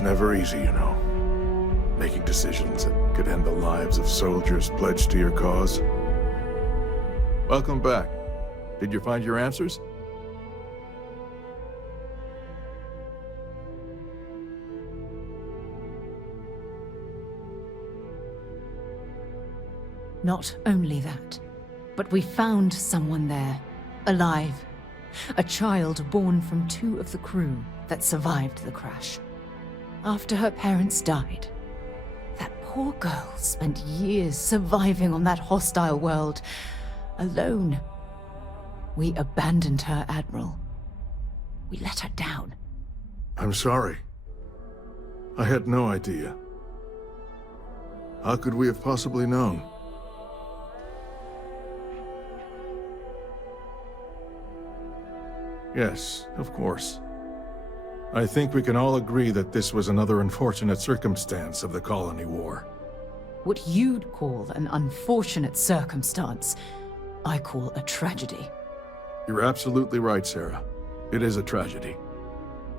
It's never easy, you know. Making decisions that could end the lives of soldiers pledged to your cause. Welcome back. Did you find your answers? Not only that, but we found someone there, alive. A child born from 2 of the crew that survived the crash. After her parents died, that poor girl spent years surviving on that hostile world, alone. We abandoned her, Admiral. We let her down. I'm sorry. I had no idea. How could we have possibly known? Yes, of course. I think we can all agree that this was another unfortunate circumstance of the colony war. What you'd call an unfortunate circumstance, I call a tragedy. You're absolutely right, Sarah. It is a tragedy.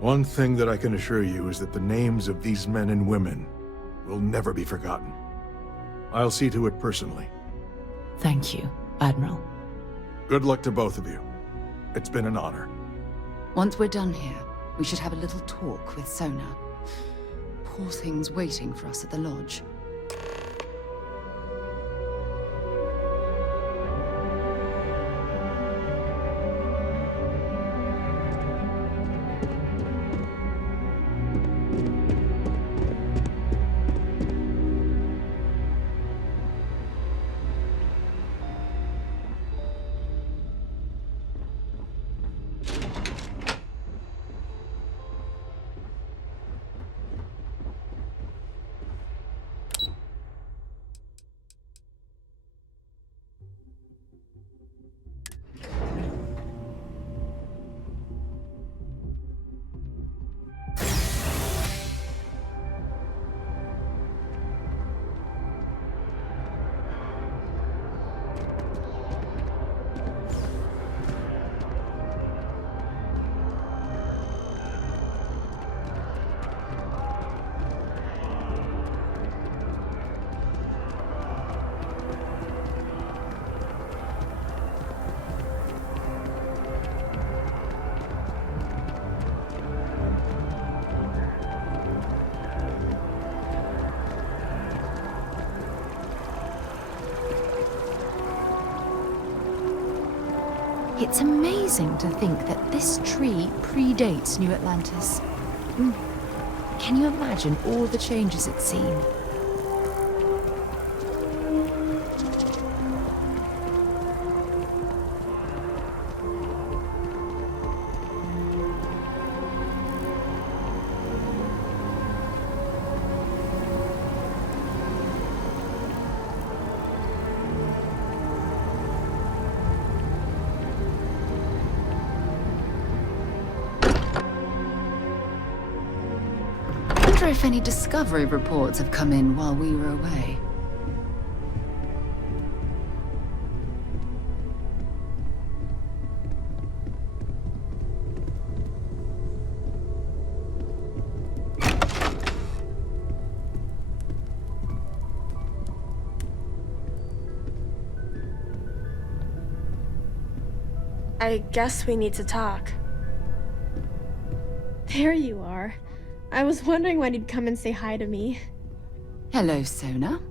One thing that I can assure you is that the names of these men and women will never be forgotten. I'll see to it personally. Thank you, Admiral. Good luck to both of you. It's been an honor. Once we're done here, we should have a little talk with Sona. Poor thing's waiting for us at the lodge. It's amazing to think that this tree predates New Atlantis. Can you imagine all the changes it's seen? I wonder if any discovery reports have come in while we were away. I guess we need to talk. There you are. I was wondering when you'd come and say hi to me. Hello, Sona.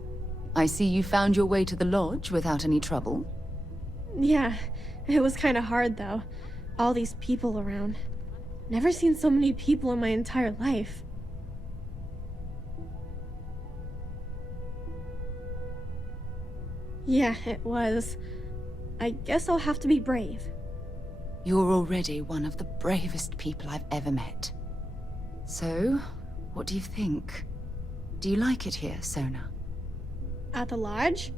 I see you found your way to the lodge without any trouble. Yeah, it was kind of hard though. All these people around. Never seen so many people in my entire life. Yeah, it was. I guess I'll have to be brave. You're already one of the bravest people I've ever met. So, what do you think? Do you like it here, Sona? At the lodge?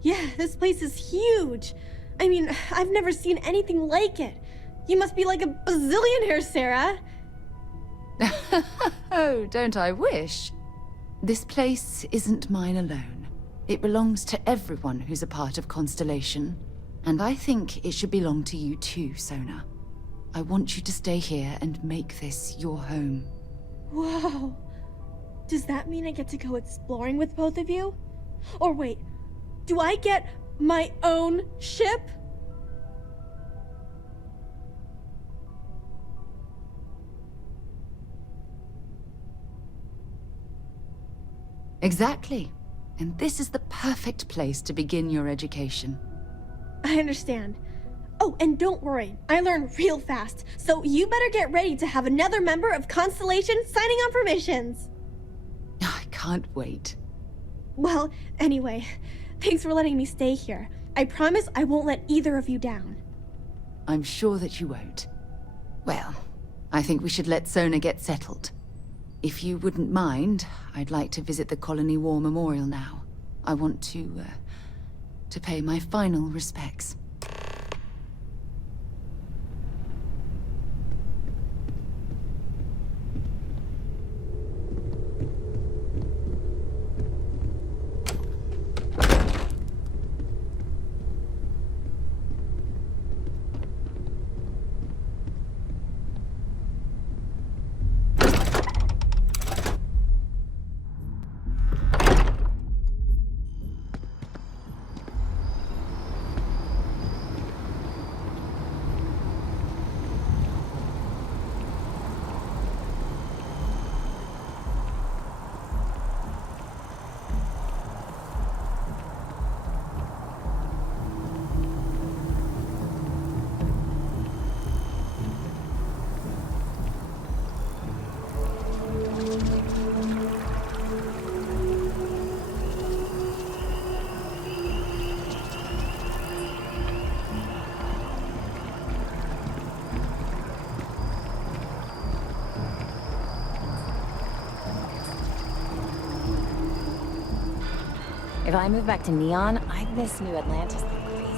Yeah, this place is huge. I mean, I've never seen anything like it. You must be like a bazillionaire, Sarah. Oh, don't I wish? This place isn't mine alone. It belongs to everyone who's a part of Constellation. And I think it should belong to you too, Sona. I want you to stay here and make this your home. Whoa, Does that mean I get to go exploring with both of you? Or wait, do I get my own ship? Exactly. And this is the perfect place to begin your education. I understand. Oh, and don't worry, I learn real fast, so you better get ready to have another member of Constellation signing on for missions. I can't wait. Well, anyway, thanks for letting me stay here. I promise I won't let either of you down. I'm sure that you won't. Well, I think we should let Sona get settled. If you wouldn't mind, I'd like to visit the Colony War Memorial now. I want to pay my final respects. If I move back to Neon, I'd miss New Atlantis like crazy.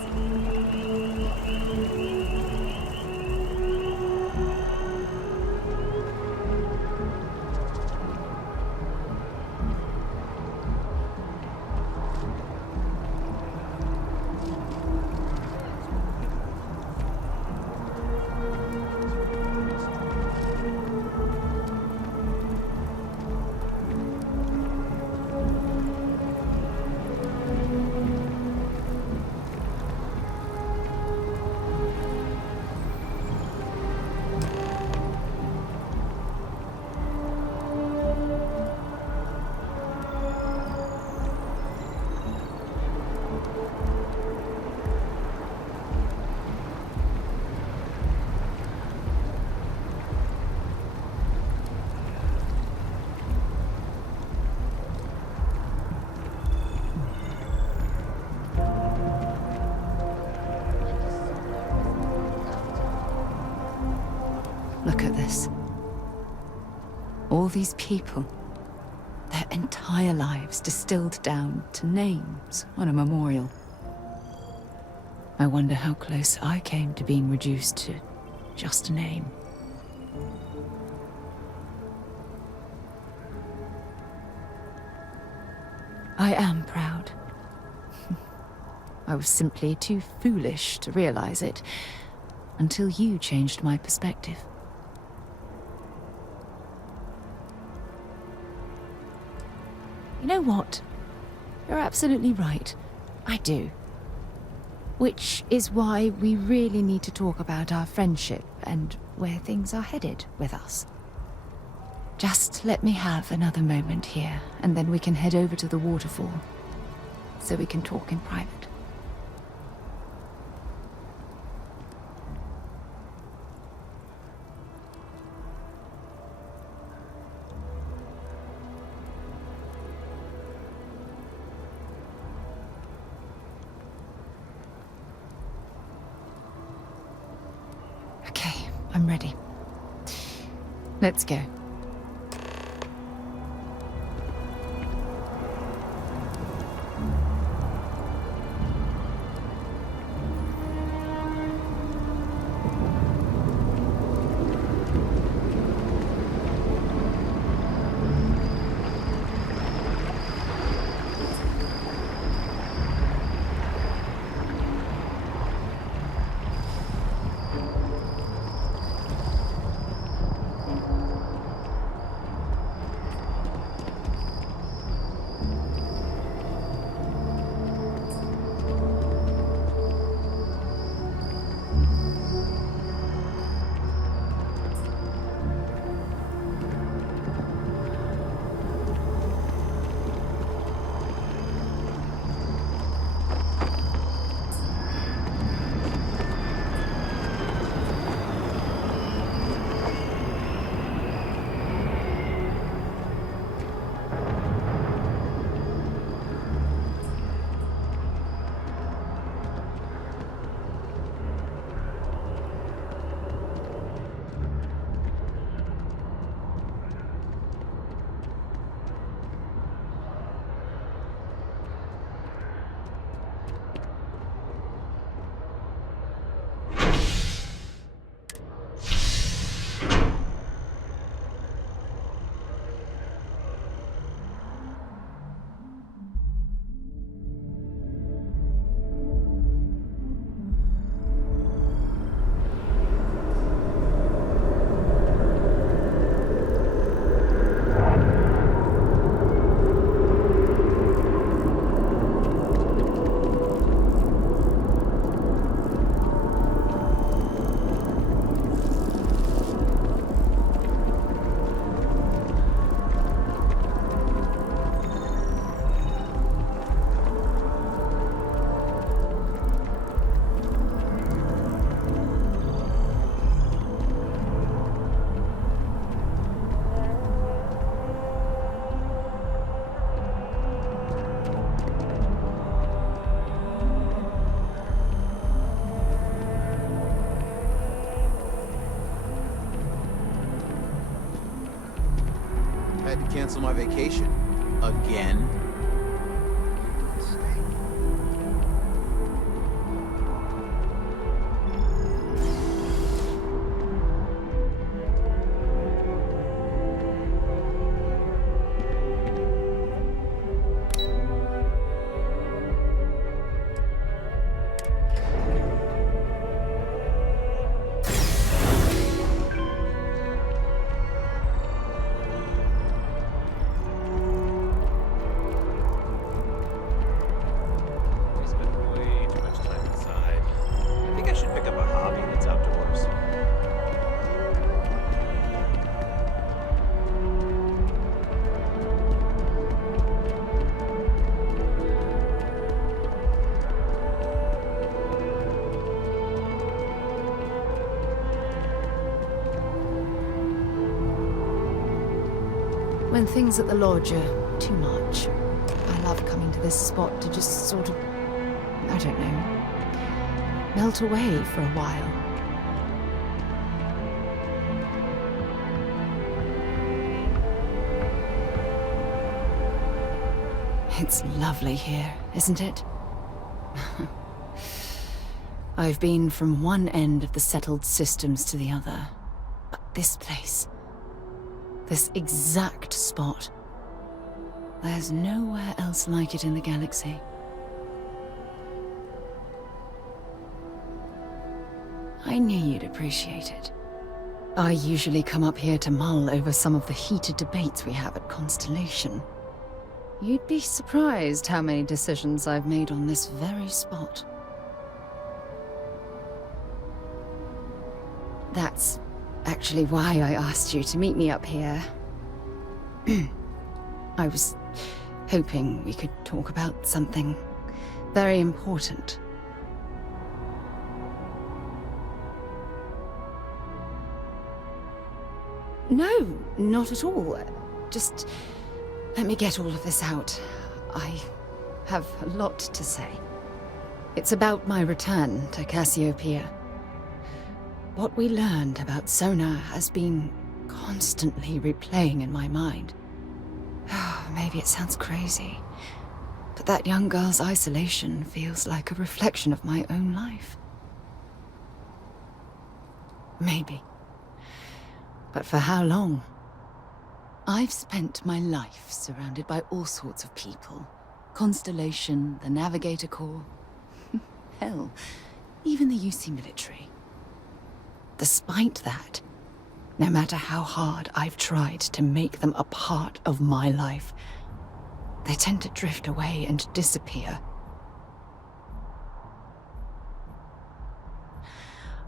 Look at this. All these people, their entire lives distilled down to names on a memorial. I wonder how close I came to being reduced to just a name. I am proud. I was simply too foolish to realize it until you changed my perspective. You know what? You're absolutely right. I do. Which is why we really need to talk about our friendship and where things are headed with us. Just let me have another moment here, and then we can head over to the waterfall, so we can talk in private. Okay, I'm ready. Let's go. cancel my vacation. Again? When things at the lodge are too much, I love coming to this spot to just sort of, I don't know, melt away for a while. It's lovely here, isn't it? I've been from one end of the settled systems to the other, but this place, this exact spot, there's nowhere else like it in the galaxy. I knew you'd appreciate it. I usually come up here to mull over some of the heated debates we have at Constellation. You'd be surprised how many decisions I've made on this very spot. That's actually why I asked you to meet me up here. I was hoping we could talk about something very important. No, not at all. Just let me get all of this out. I have a lot to say. It's about my return to Cassiopeia. What we learned about Sona has been constantly replaying in my mind. Maybe it sounds crazy, but that young girl's isolation feels like a reflection of my own life. Maybe. But for how long? I've spent my life surrounded by all sorts of people. Constellation, the Navigator Corps. Hell, even the UC military. Despite that, no matter how hard I've tried to make them a part of my life, they tend to drift away and disappear.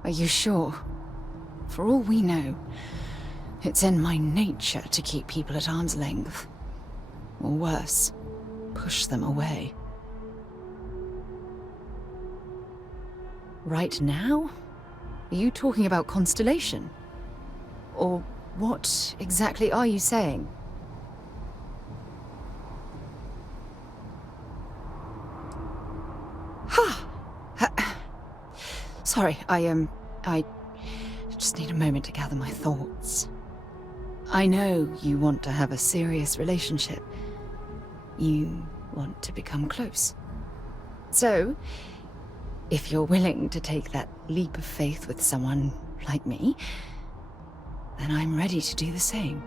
Are you sure? For all we know, it's in my nature to keep people at arm's length. Or worse, push them away. Right now? Are you talking about Constellation? Or what exactly are you saying? Sorry, I just need a moment to gather my thoughts. I know you want to have a serious relationship. You want to become close. So, if you're willing to take that leap of faith with someone like me, then I'm ready to do the same.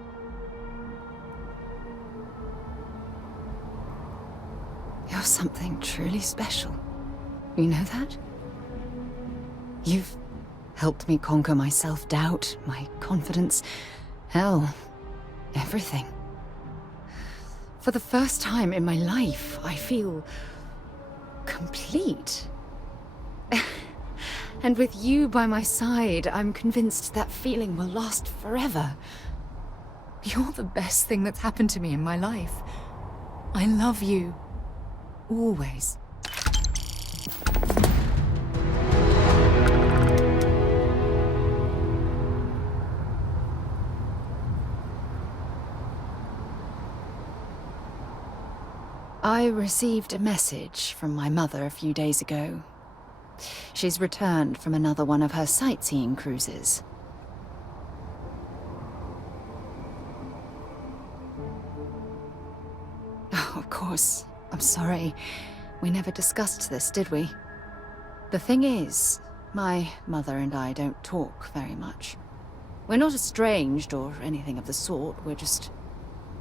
You're something truly special. You know that? You've helped me conquer my self-doubt, my confidence, hell, everything. For the first time in my life, I feel complete. And with you by my side, I'm convinced that feeling will last forever. You're the best thing that's happened to me in my life. I love you. Always. I received a message from my mother a few days ago. She's returned from another one of her sightseeing cruises. of course. I'm sorry. We never discussed this, did we? The thing is, my mother and I don't talk very much. We're not estranged or anything of the sort, we're just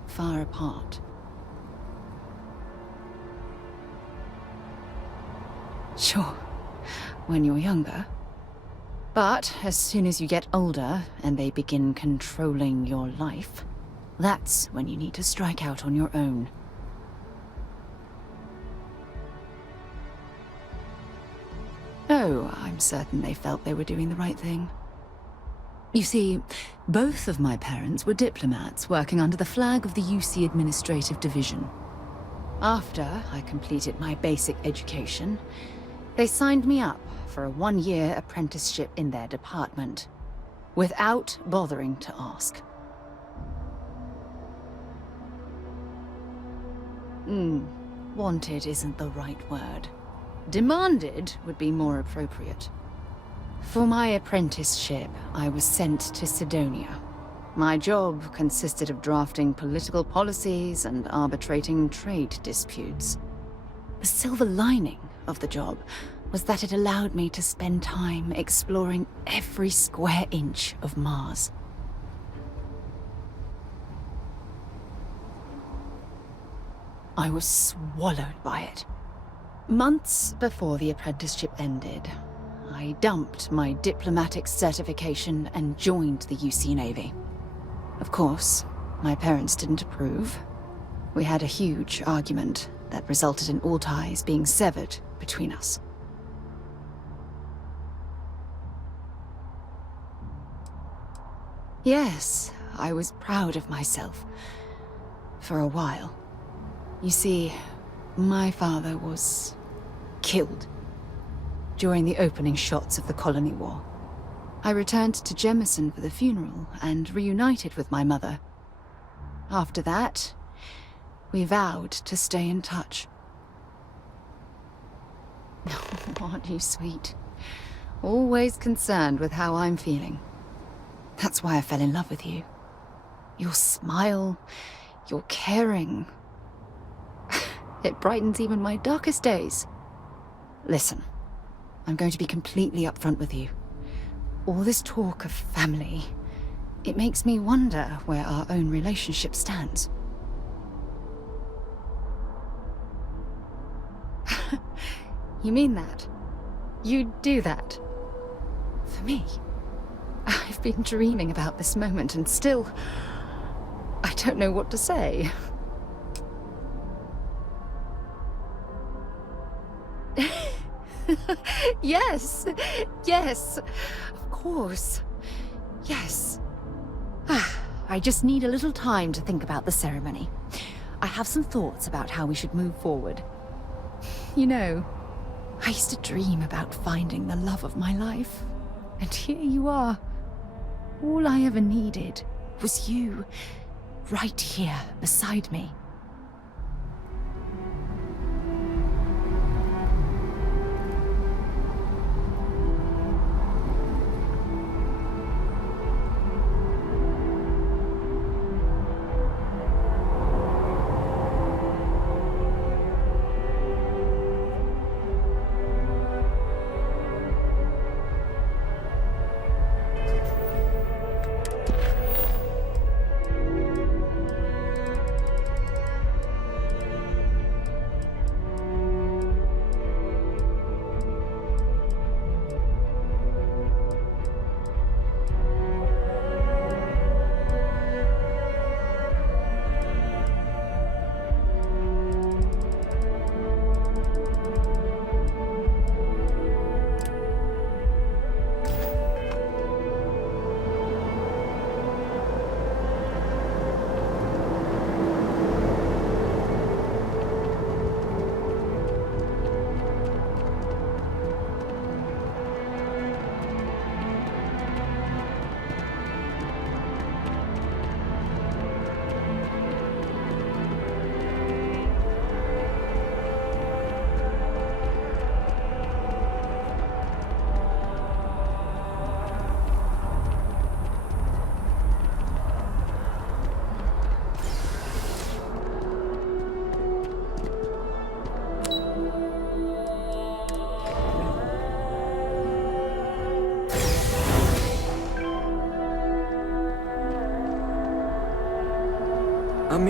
far apart. Sure, when you're younger. But as soon as you get older and they begin controlling your life, that's when you need to strike out on your own. Oh, I'm certain they felt they were doing the right thing. You see, both of my parents were diplomats working under the flag of the UC Administrative Division. After I completed my basic education, they signed me up for a 1-year apprenticeship in their department, without bothering to ask. Wanted isn't the right word. Demanded would be more appropriate. For my apprenticeship, I was sent to Sidonia. My job consisted of drafting political policies and arbitrating trade disputes. The silver lining of the job was that it allowed me to spend time exploring every square inch of Mars. I was swallowed by it. Months before the apprenticeship ended, I dumped my diplomatic certification and joined the UC Navy. Of course, my parents didn't approve. We had a huge argument that resulted in all ties being severed between us. Yes, I was proud of myself. For a while. You see, my father was killed during the opening shots of the Colony War. I returned to Jemison for the funeral and reunited with my mother. After that, we vowed to stay in touch. Aren't you sweet? Always concerned with how I'm feeling. That's why I fell in love with you. Your smile, your caring. It brightens even my darkest days. Listen, I'm going to be completely upfront with you. All this talk of family, it makes me wonder where our own relationship stands. You mean that? You'd do that? For me? I've been dreaming about this moment and still... I don't know what to say. Yes, yes, of course, yes. I just need a little time to think about the ceremony. I have some thoughts about how we should move forward. You know, I used to dream about finding the love of my life, and here you are. All I ever needed was you, right here beside me.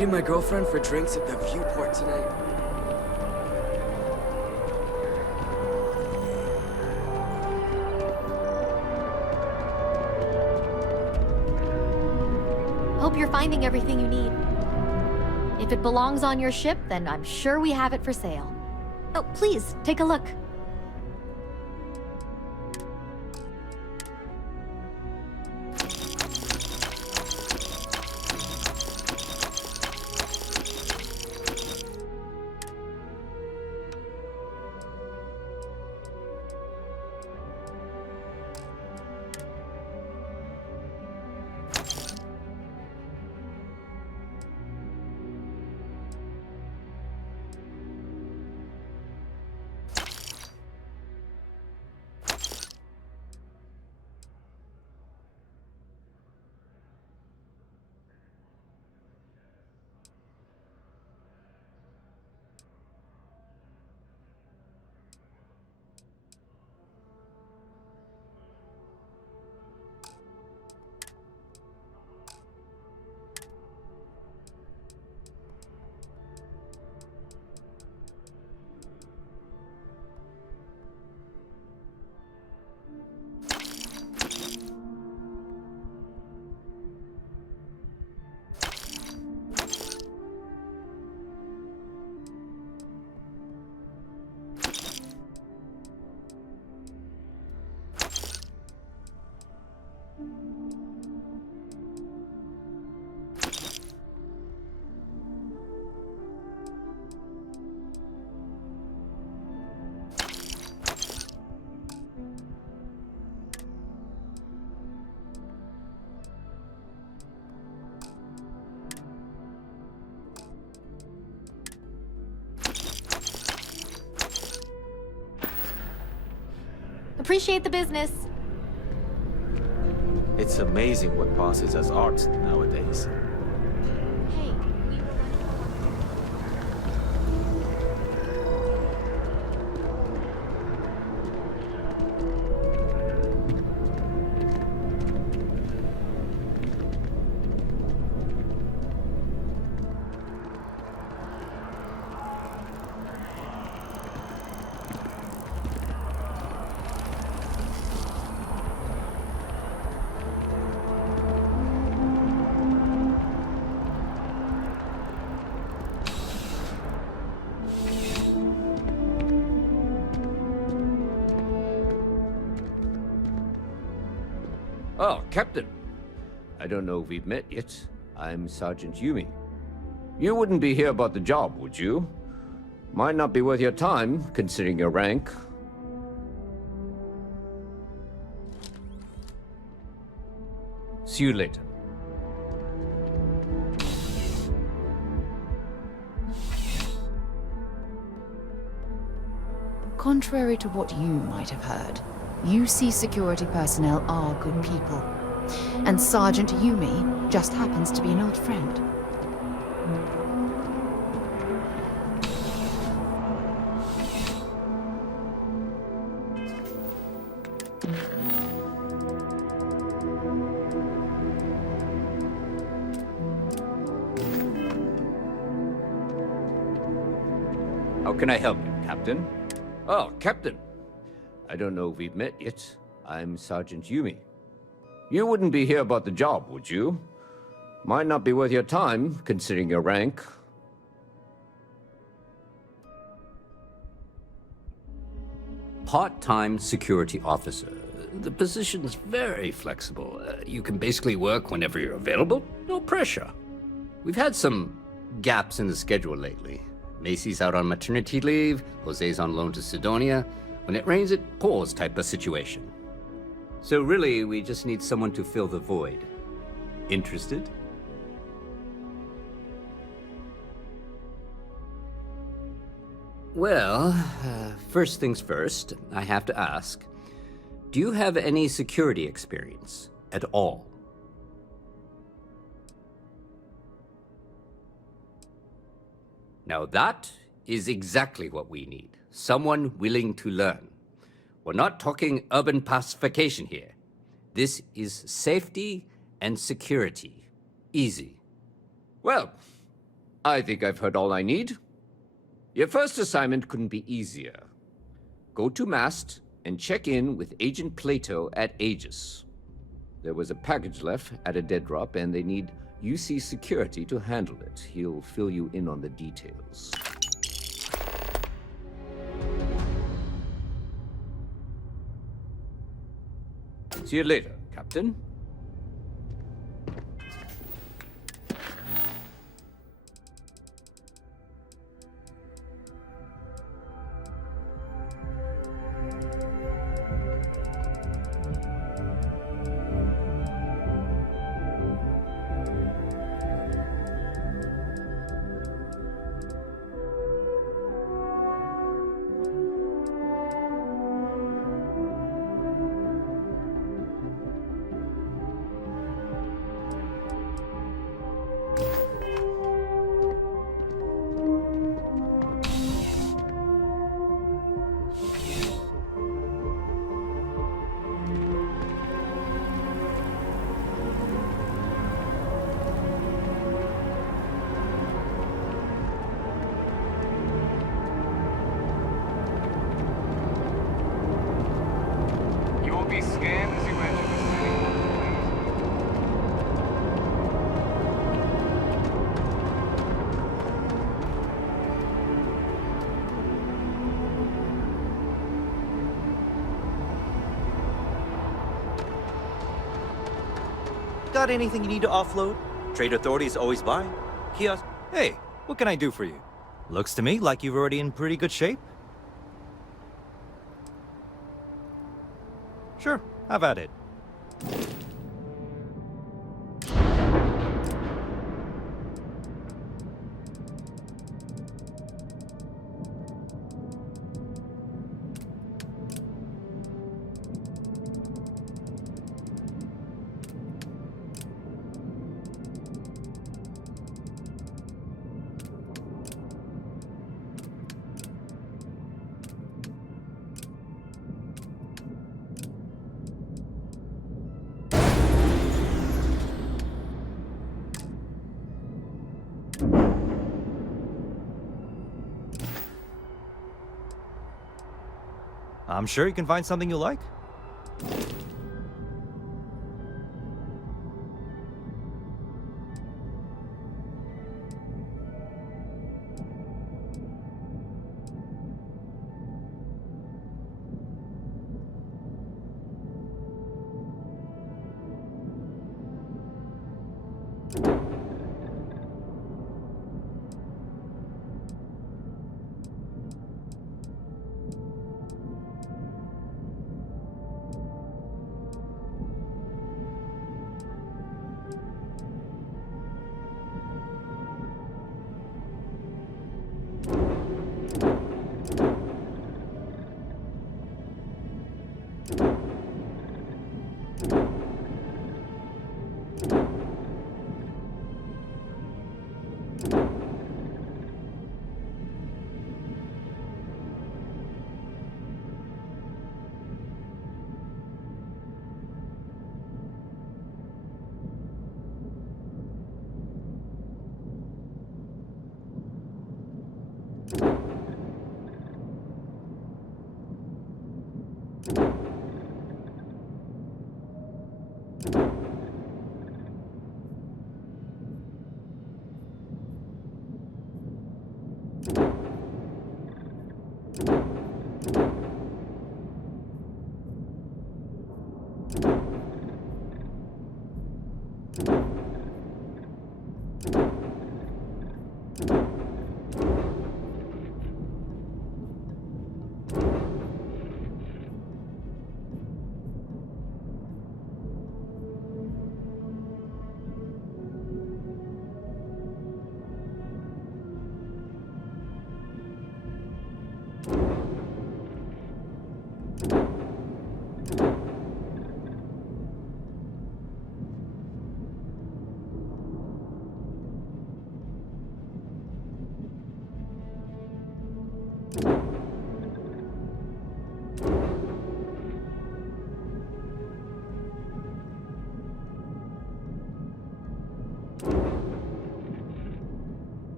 meeting my girlfriend for drinks at the viewport tonight. Hope you're finding everything you need. If it belongs on your ship, then I'm sure we have it for sale. Oh, please, take a look. Appreciate the business. It's amazing what passes as art nowadays. Hey, Oh, Captain. I don't know if we've met yet. I'm Sergeant Yumi. You wouldn't be here about the job, would you? Might not be worth your time, considering your rank. See you later. Contrary to what you might have heard, UC security personnel are good people. And Sergeant Yumi just happens to be an old friend. How can I help you, Captain? Oh, Captain. I don't know if we've met yet. I'm Sergeant Yumi. You wouldn't be here about the job, would you? Might not be worth your time, considering your rank. Part-time security officer. The position's very flexible. You can basically work whenever you're available. No pressure. We've had some gaps in the schedule lately. Macy's out on maternity leave, Jose's on loan to Sidonia. When it rains, it pours type of situation. So really, we just need someone to fill the void. Interested? Well, first things first, I have to ask, do you have any security experience at all? Now that is exactly what we need. Someone willing to learn. We're not talking urban pacification here. This is safety and security. Easy. Well, I think I've heard all I need. Your first assignment couldn't be easier. Go to Mast and check in with Agent Plato at Aegis. There was a package left at a dead drop, and they need UC security to handle it. He'll fill you in on the details. See you later, Captain. Got anything you need to offload? Trade Authority is always buying. Kiosk. Hey, what can I do for you? Looks to me like you're already in pretty good shape. Sure, have at it. I'm sure you can find something you like.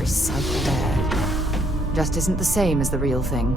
Recycled air. Just isn't the same as the real thing.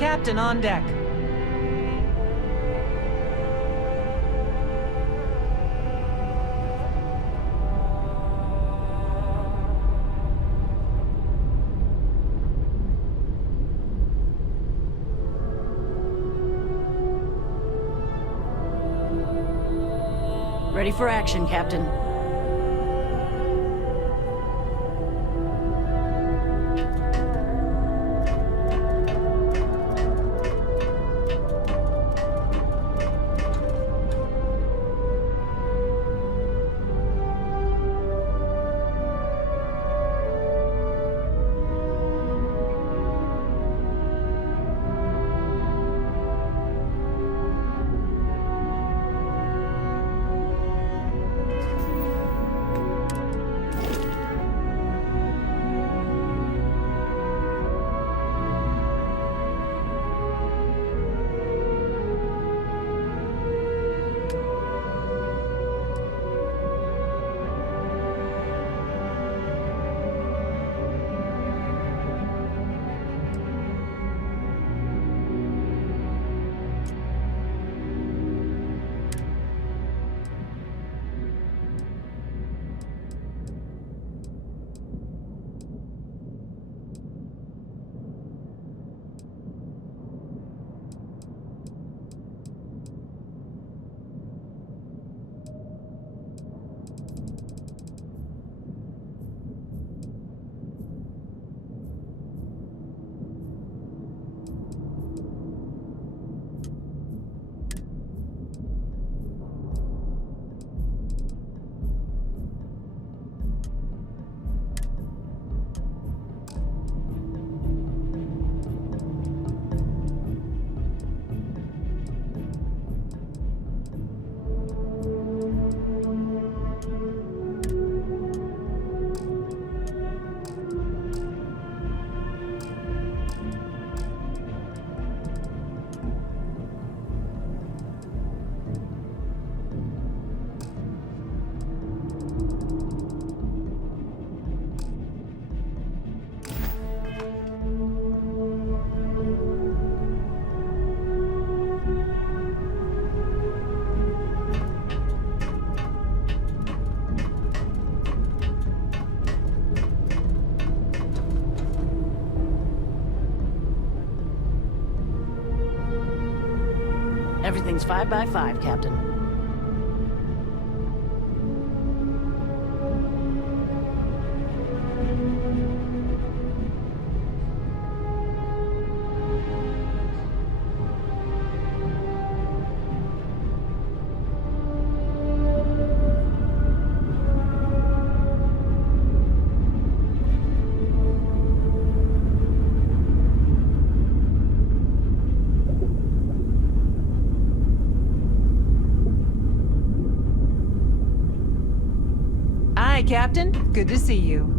Captain on deck. Ready for action, Captain. Everything's 5 by 5, Captain. Hi, Captain. Good to see you.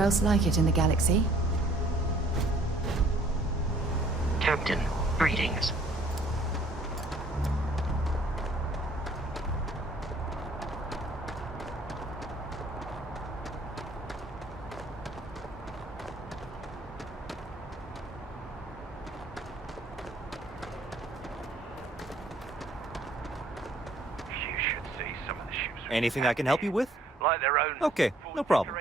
else like it in the galaxy? Captain, greetings. Anything I can help you with? Like their own. Okay, no problem.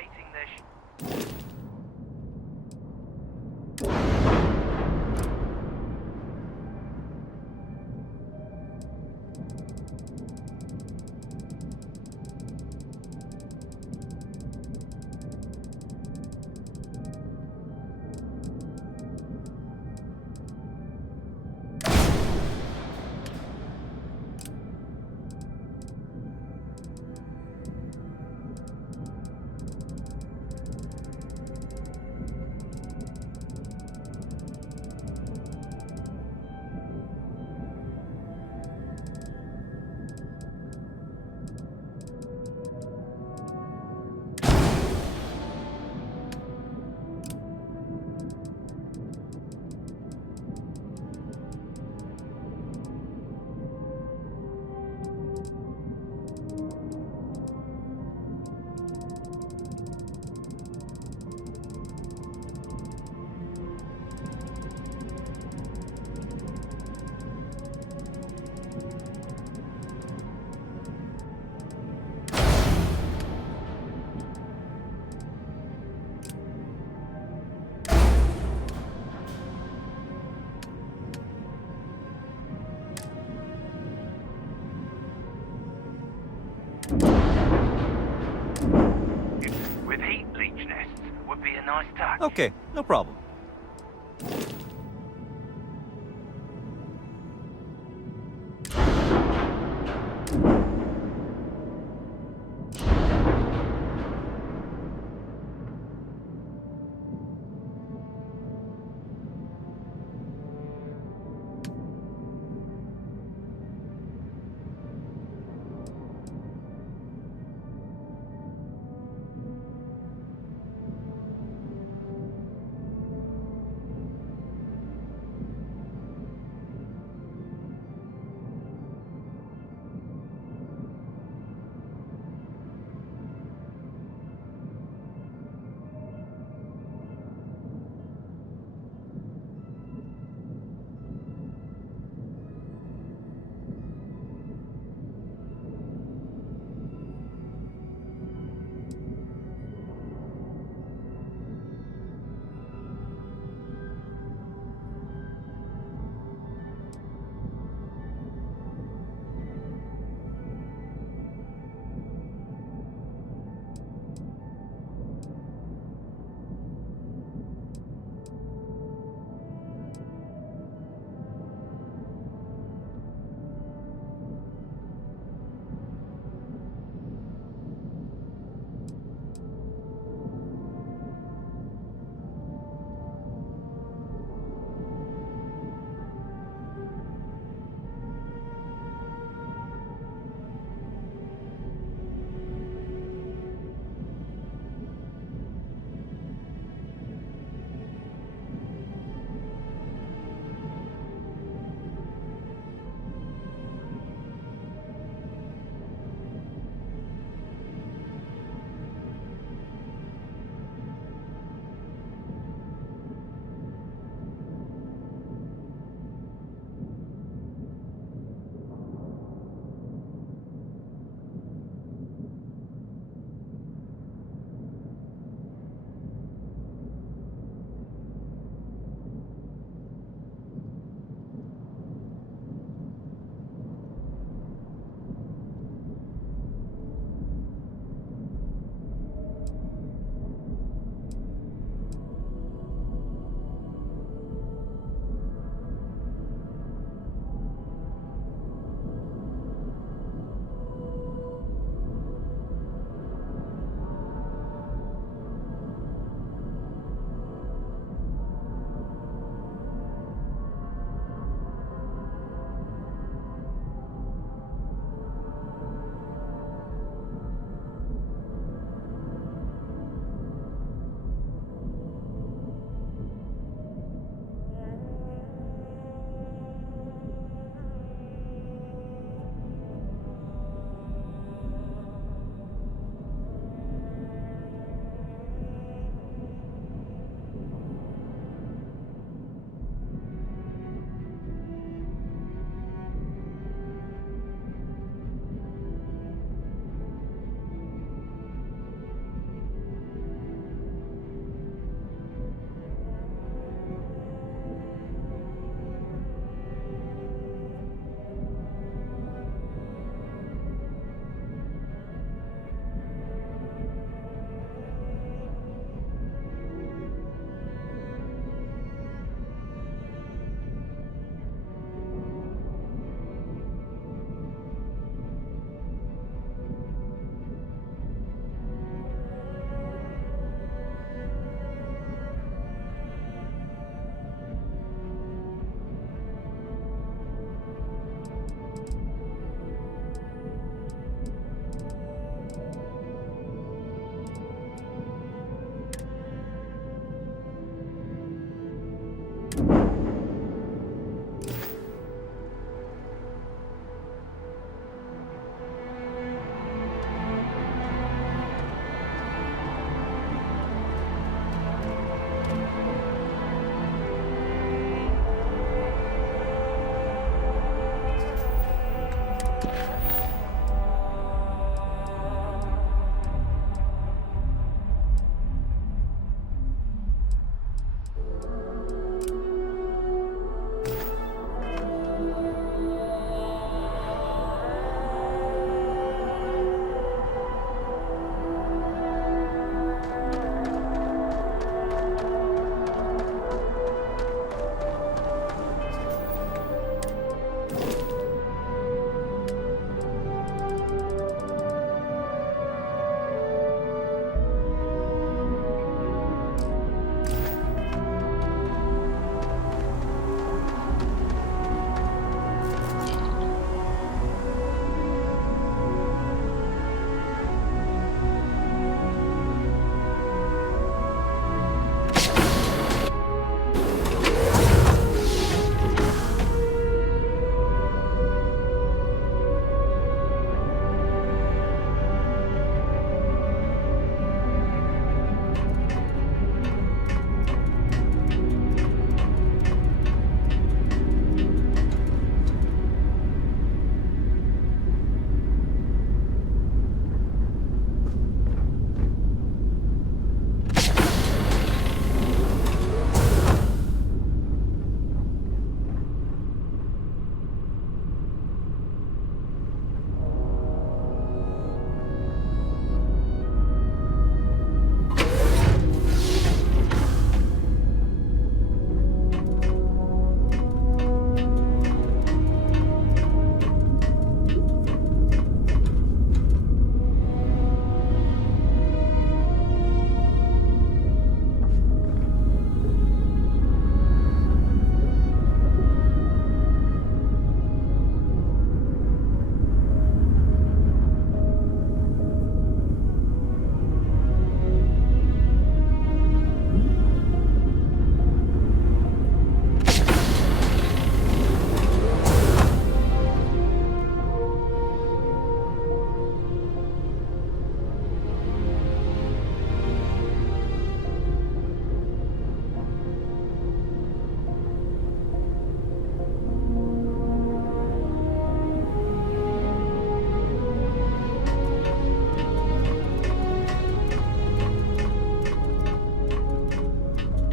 With heat leech nests would be a nice touch. Okay, no problem.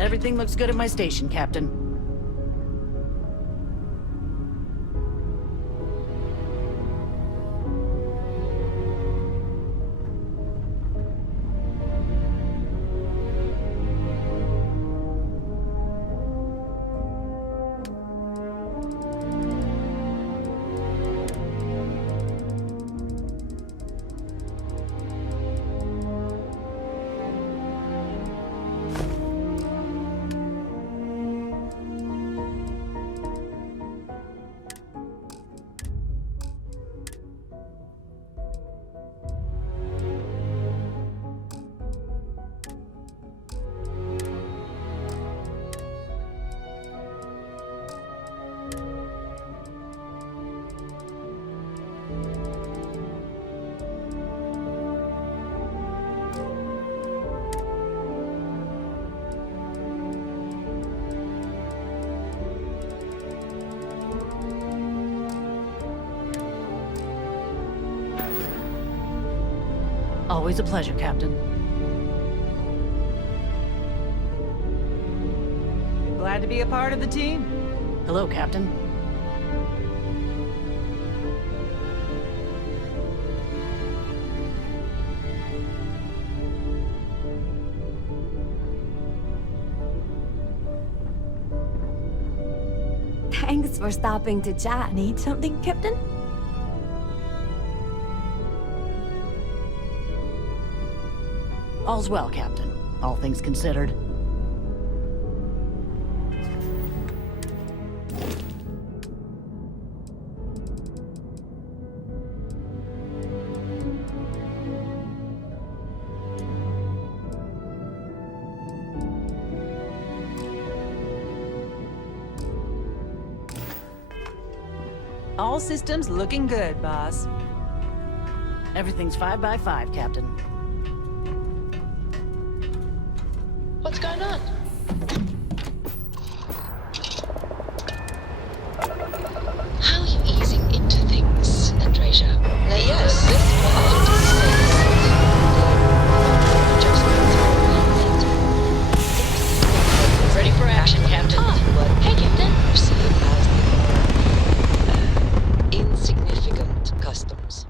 Everything looks good at my station, Captain. Always a pleasure, Captain. Glad to be a part of the team. Hello, Captain. Thanks for stopping to chat. Need something, Captain? All's well, Captain. All things considered. All systems looking good, boss. Everything's 5 by 5, Captain. What's going on? How are you easing into things, Andreja? Yes, this part says Ready for action, Captain. Hey, Captain. Perceived as insignificant customs.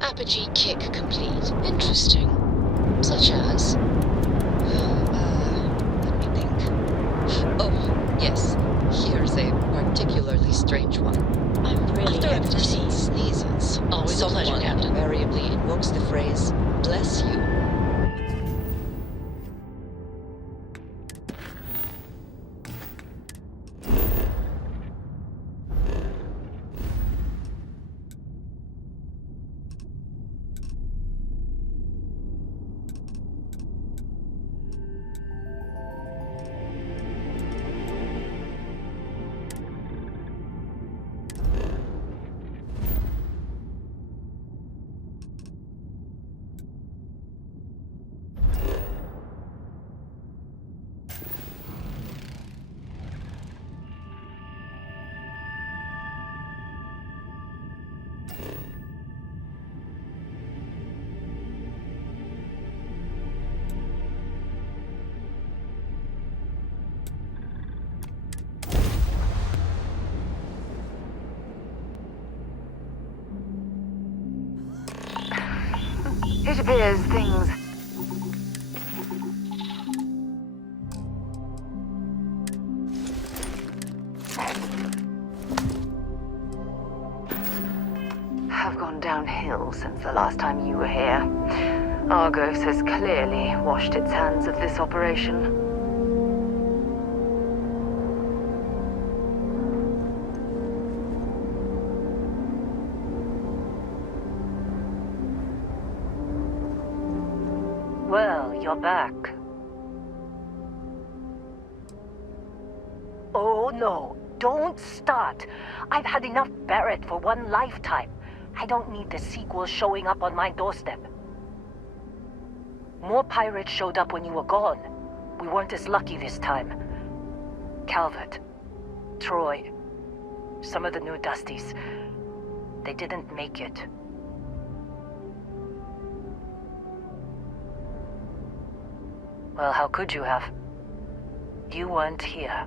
Apogee kick complete. Interesting. Such as... let me think. Oh, yes. Here's a particularly strange one. I'm really After a happy to see person you. sneezes, Always a pleasure, someone Captain. invariably invokes the phrase, "Bless you." It appears things... have gone downhill since the last time you were here. Argos has clearly washed its hands of this operation. Well, you're back. Oh no, don't start. I've had enough Barrett for one lifetime. I don't need the sequel showing up on my doorstep. More pirates showed up when you were gone. We weren't as lucky this time. Calvert, Troy, some of the new Dusties, they didn't make it. Well, how could you have? You weren't here.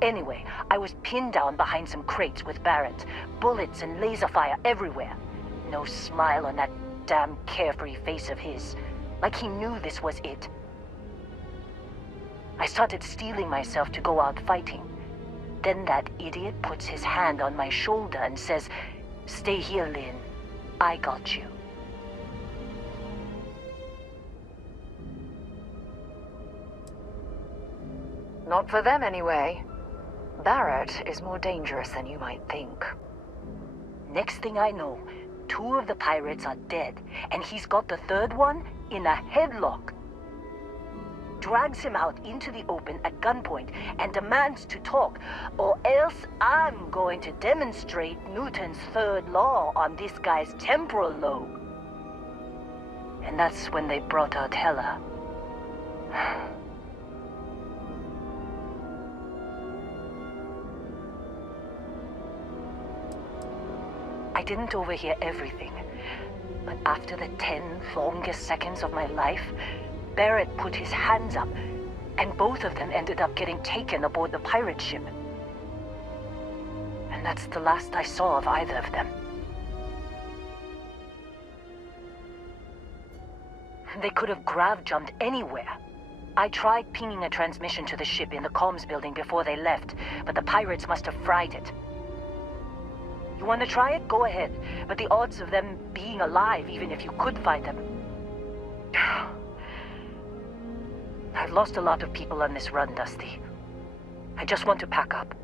Anyway, I was pinned down behind some crates with Barrett. Bullets and laser fire everywhere. No smile on that damn carefree face of his. Like he knew this was it. I started steeling myself to go out fighting. Then that idiot puts his hand on my shoulder and says, "Stay here, Lynn. I got you." Not for them, anyway. Barrett is more dangerous than you might think. Next thing I know, 2 of the pirates are dead, and he's got the 3rd one in a headlock. Drags him out into the open at gunpoint and demands to talk, or else I'm going to demonstrate Newton's 3rd law on this guy's temporal lobe. And that's when they brought out Hela. I didn't overhear everything, but after the 10 longest seconds of my life, Barrett put his hands up, and both of them ended up getting taken aboard the pirate ship. And that's the last I saw of either of them. They could have grav-jumped anywhere. I tried pinging a transmission to the ship in the comms building before they left, but the pirates must have fried it. You want to try it? Go ahead. But the odds of them being alive, even if you could find them... I've lost a lot of people on this run, Dusty. I just want to pack up.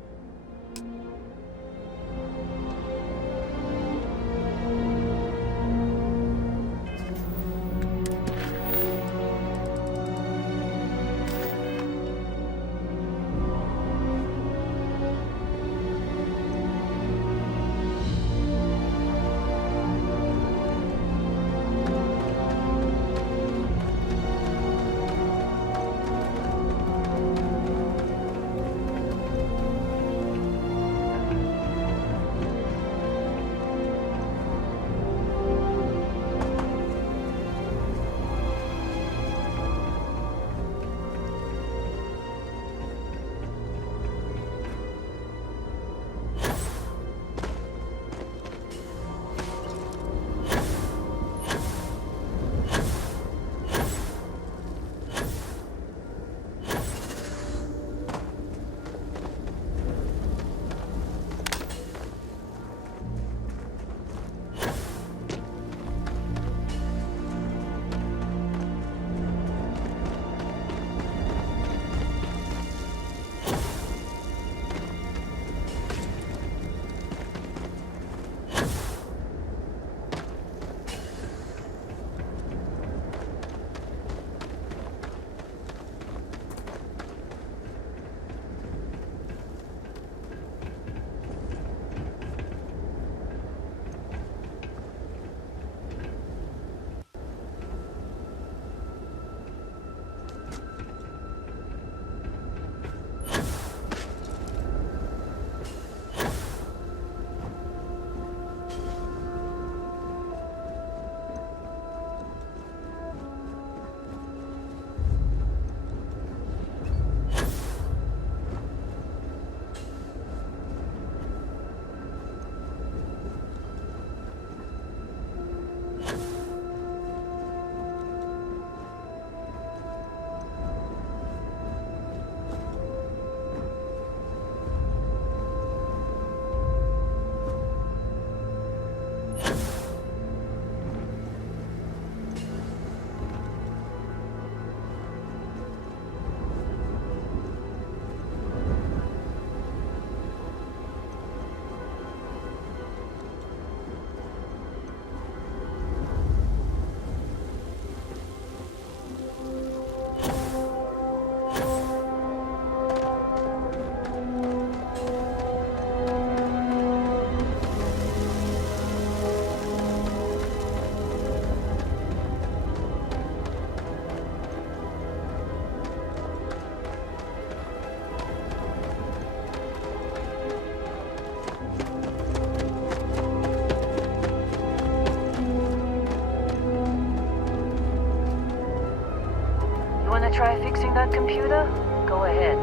try fixing that computer? Go ahead.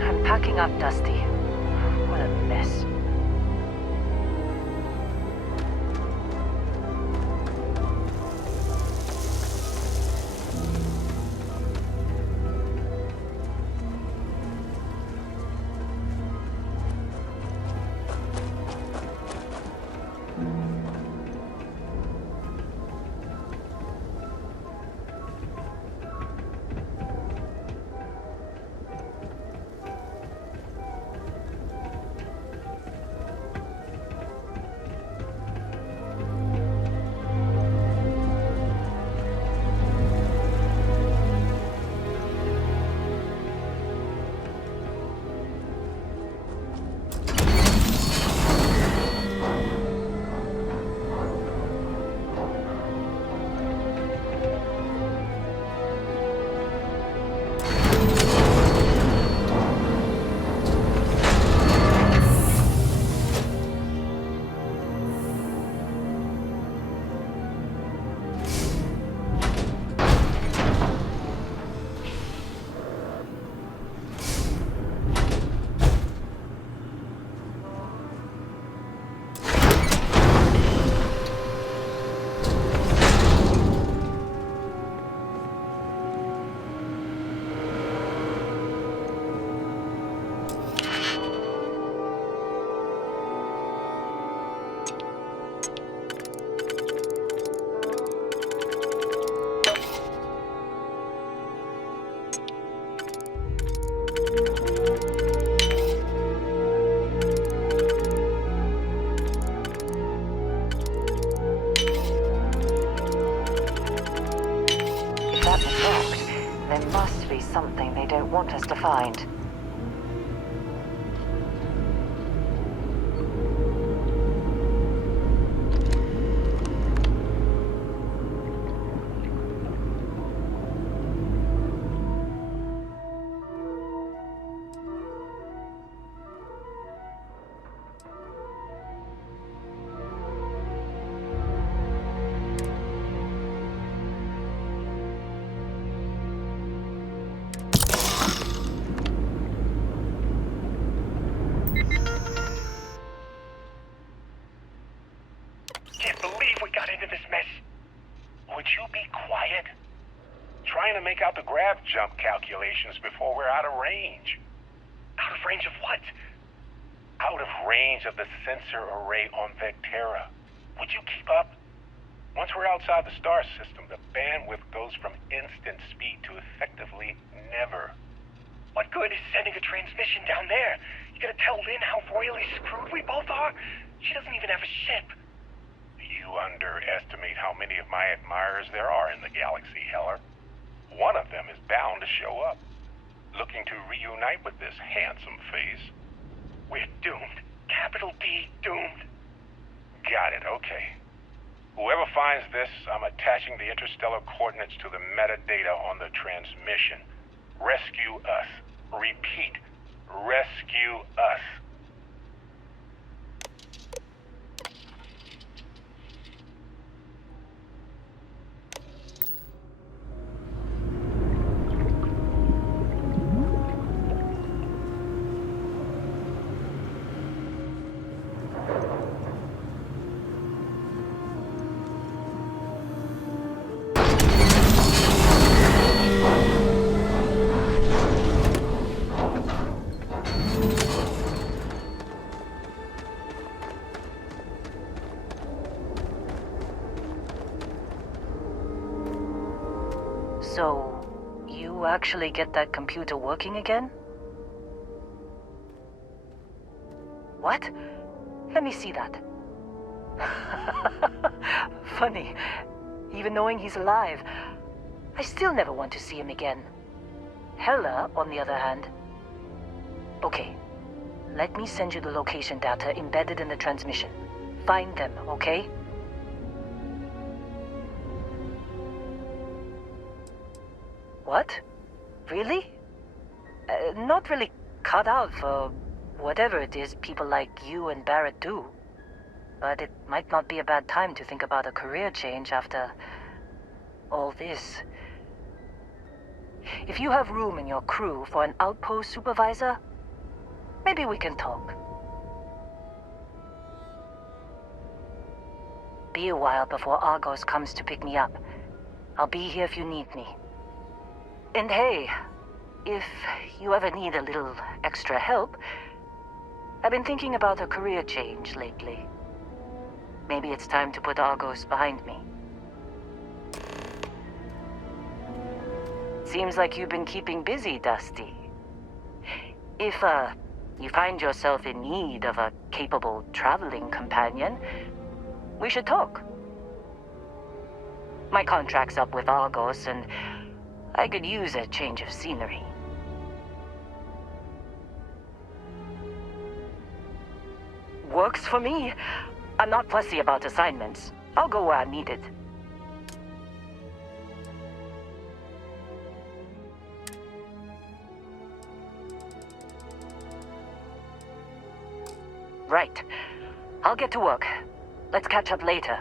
I'm packing up, Dusty. What a mess. There must be something they don't want us to find. Jump calculations before we're out of range. Out of range of what? Out of range of the sensor array on Vectera. Would you keep up? Once we're outside the star system, the bandwidth goes from instant speed to effectively never. What good is sending a transmission down there? You gonna tell Lynn how royally screwed we both are? She doesn't even have a ship. You underestimate how many of my admirers there are in the galaxy, Heller. One of them is bound to show up, looking to reunite with this handsome face. We're doomed. Capital D, doomed. Got it, okay. Whoever finds this, I'm attaching the interstellar coordinates to the metadata on the transmission. Rescue us. Repeat, rescue us. So, you actually get that computer working again? What? Let me see that. Funny. Even knowing he's alive, I still never want to see him again. Hella, on the other hand. Okay. Let me send you the location data embedded in the transmission. Find them, okay? What? Really? Not really cut out for whatever it is people like you and Barrett do. But it might not be a bad time to think about a career change after... all this. If you have room in your crew for an outpost supervisor, maybe we can talk. Be a while before Argos comes to pick me up. I'll be here if you need me. And hey, if you ever need a little extra help, I've been thinking about a career change lately. Maybe it's time to put Argos behind me. Seems like you've been keeping busy, Dusty. If, you find yourself in need of a capable traveling companion, we should talk. My contract's up with Argos, and I could use a change of scenery. Works for me. I'm not fussy about assignments. I'll go where I'm needed. Right. I'll get to work. Let's catch up later.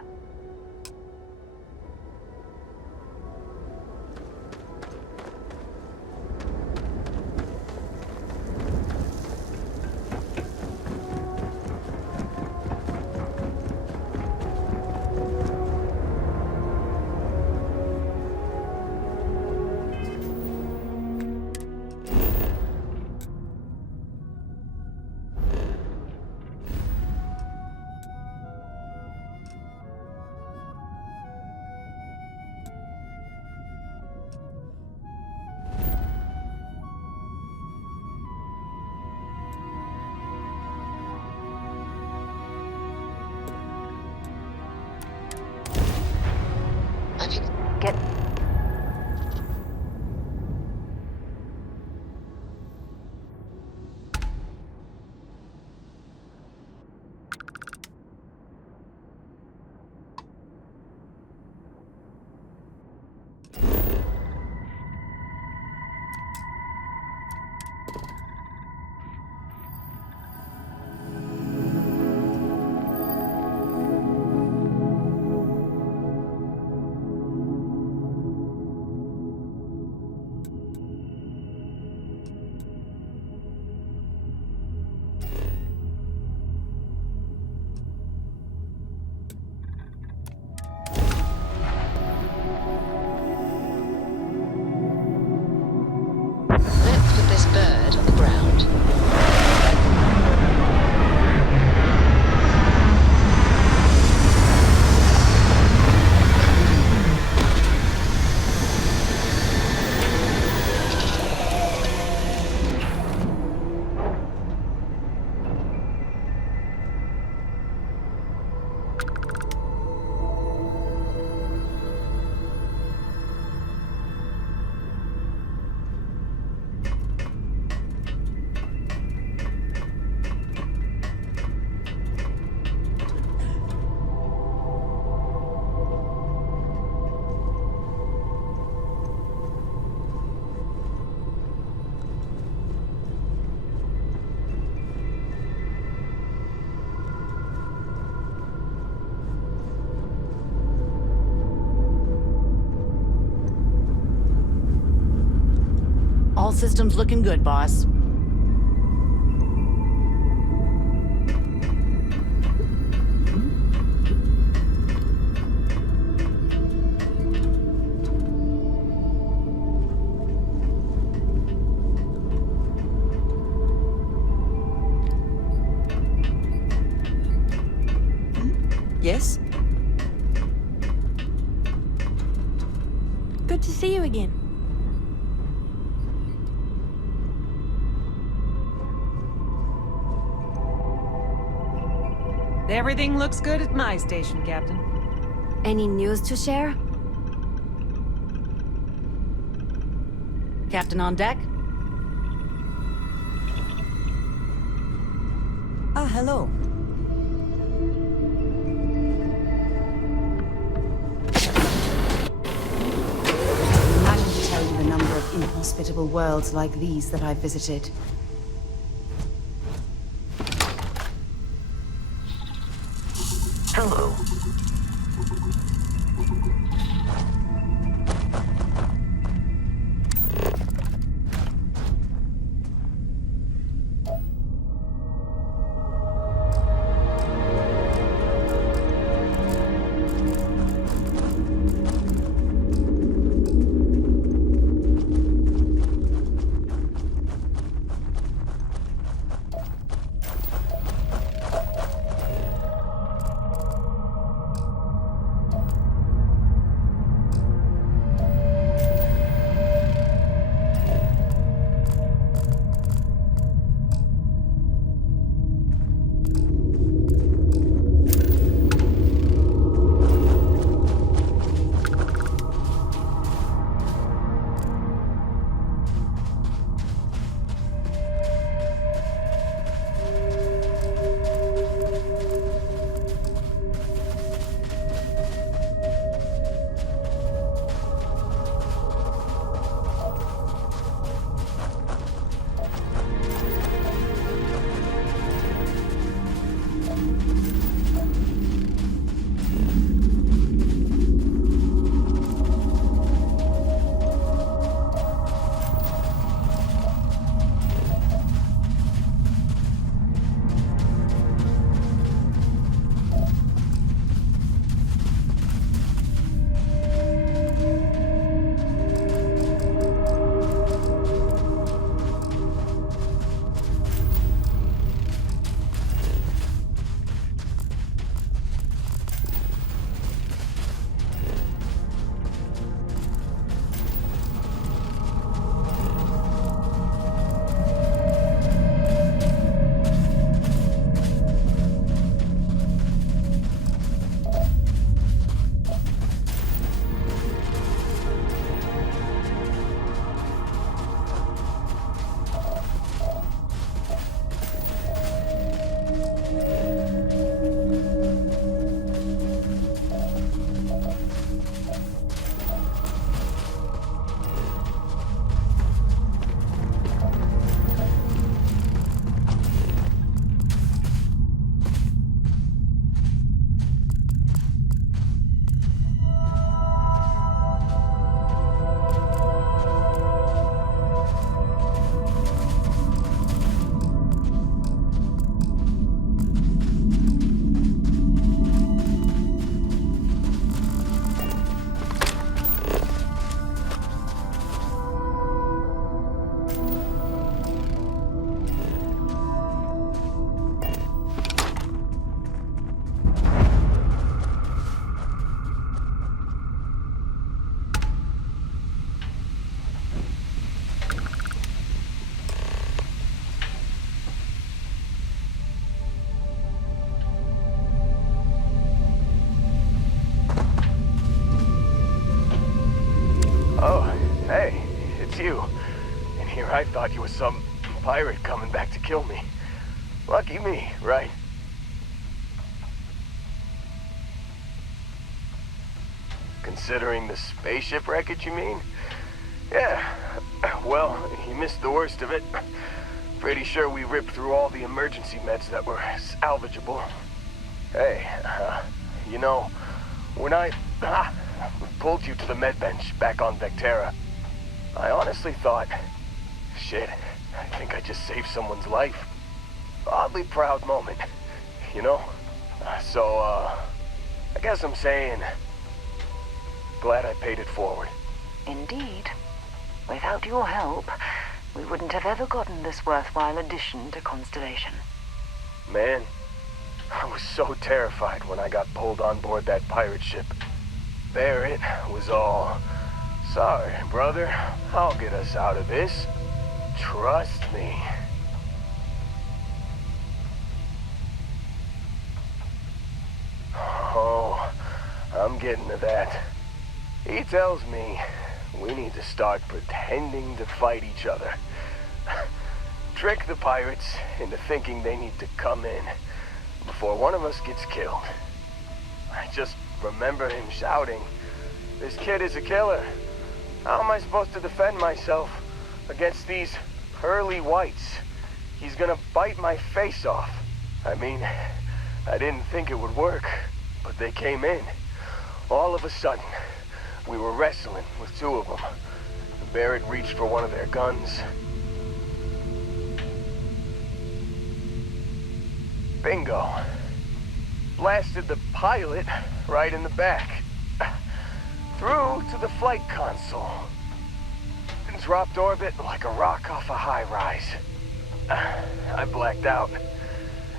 Get... All systems looking good, boss. Yes? Good to see you again. Everything looks good at my station, Captain. Any news to share? Captain on deck? Ah, hello. Imagine to tell you the number of inhospitable worlds like these that I've visited. Hello. Oh, hey, it's you. And here I thought you were some pirate coming back to kill me. Lucky me, right? Considering the spaceship wreckage, you mean? Yeah, well, you missed the worst of it. Pretty sure we ripped through all the emergency meds that were salvageable. Hey, you know, when I pulled you to the med bench back on Vectera, I honestly thought, shit, I think I just saved someone's life. Oddly proud moment, you know? So, I guess I'm saying, glad I paid it forward. Indeed. Without your help, we wouldn't have ever gotten this worthwhile addition to Constellation. Man, I was so terrified when I got pulled on board that pirate ship. There it was all, sorry, brother, I'll get us out of this. Trust me. Oh, I'm getting to that. He tells me we need to start pretending to fight each other. Trick the pirates into thinking they need to come in before one of us gets killed. I just remember him shouting, "This kid is a killer. How am I supposed to defend myself against these pearly whites? He's gonna bite my face off." I mean, I didn't think it would work, but they came in. All of a sudden, we were wrestling with two of them. Barrett reached for one of their guns. Bingo. Blasted the pilot right in the back. Through to the flight console. And dropped orbit like a rock off a high-rise. I blacked out.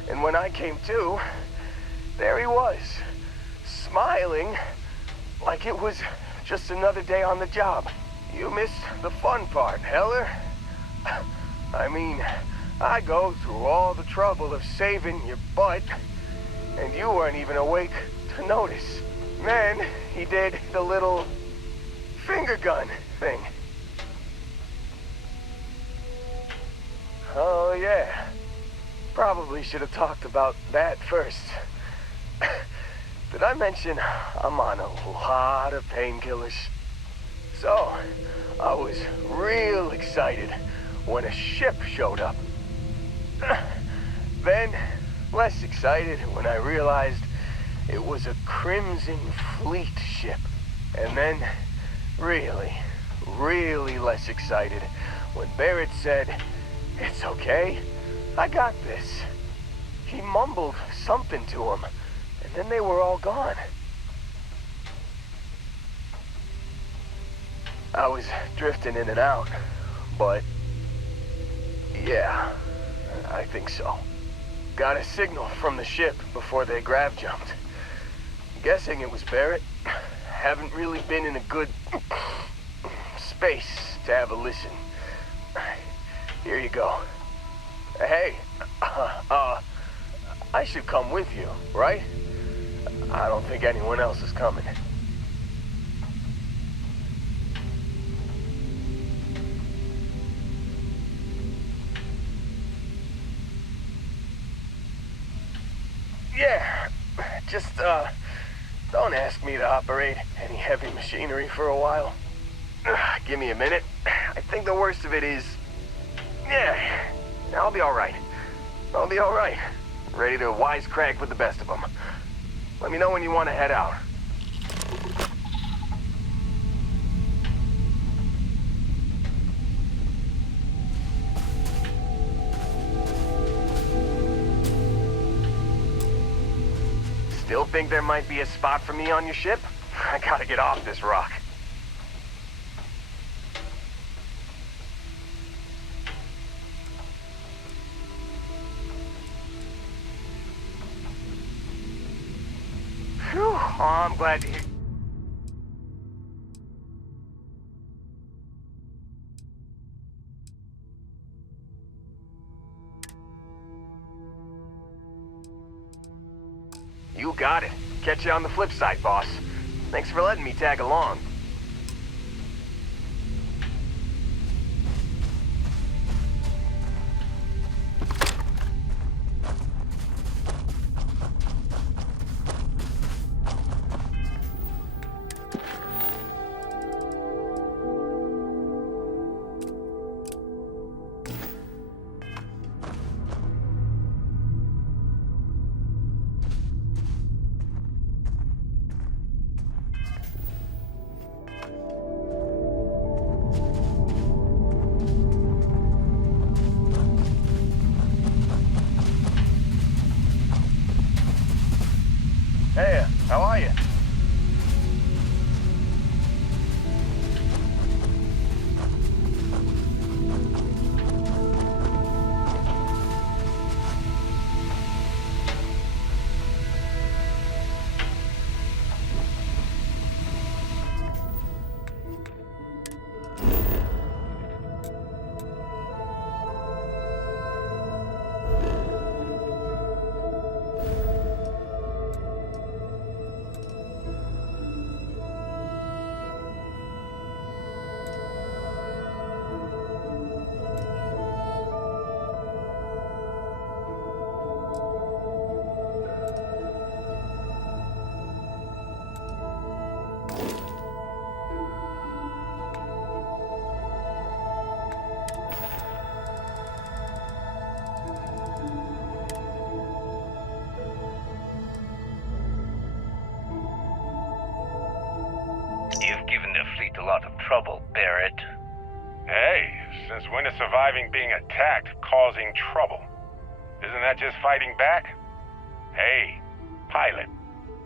And when I came to, there he was, smiling like it was just another day on the job. You missed the fun part, Heller. I mean, I go through all the trouble of saving your butt, and you weren't even awake to notice. Then he did the little finger gun thing. Oh yeah, probably should have talked about that first. Did I mention I'm on a lot of painkillers? So, I was real excited when a ship showed up. Then, less excited when I realized it was a Crimson Fleet ship. And then, really, really less excited when Barrett said, "It's okay, I got this." He mumbled something to him, and then they were all gone. I was drifting in and out, but yeah, I think so. Got a signal from the ship before they grav jumped. Guessing it was Barrett. Haven't really been in a good space to have a listen. Here you go. Hey, I should come with you, right? I don't think anyone else is coming. Yeah, just, don't ask me to operate any heavy machinery for a while. Give me a minute. I think the worst of it is... Yeah, I'll be alright. I'll be alright. Ready to wisecrack with the best of them. Let me know when you want to head out. Still think there might be a spot for me on your ship? I gotta get off this rock. Whew, oh, I'm glad to hear. You got it. Catch you on the flip side, boss. Thanks for letting me tag along. the fleet a lot of trouble, Barrett. Hey, since when is surviving being attacked causing trouble? Isn't that just fighting back? Hey, pilot,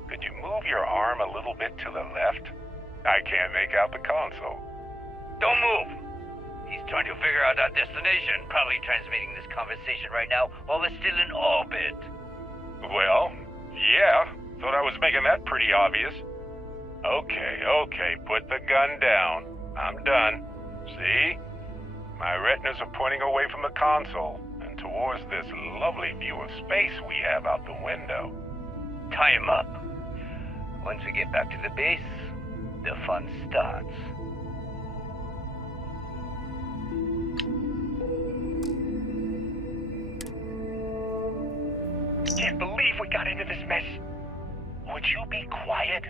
could you move your arm a little bit to the left? I can't make out the console. Don't move! He's trying to figure out our destination, probably transmitting this conversation right now while we're still in orbit. Well, yeah, thought I was making that pretty obvious. Okay, put the gun down. I'm done. See? My retinas are pointing away from the console and towards this lovely view of space we have out the window. Tie him up. Once we get back to the base, the fun starts. Can't believe we got into this mess. Would you be quiet?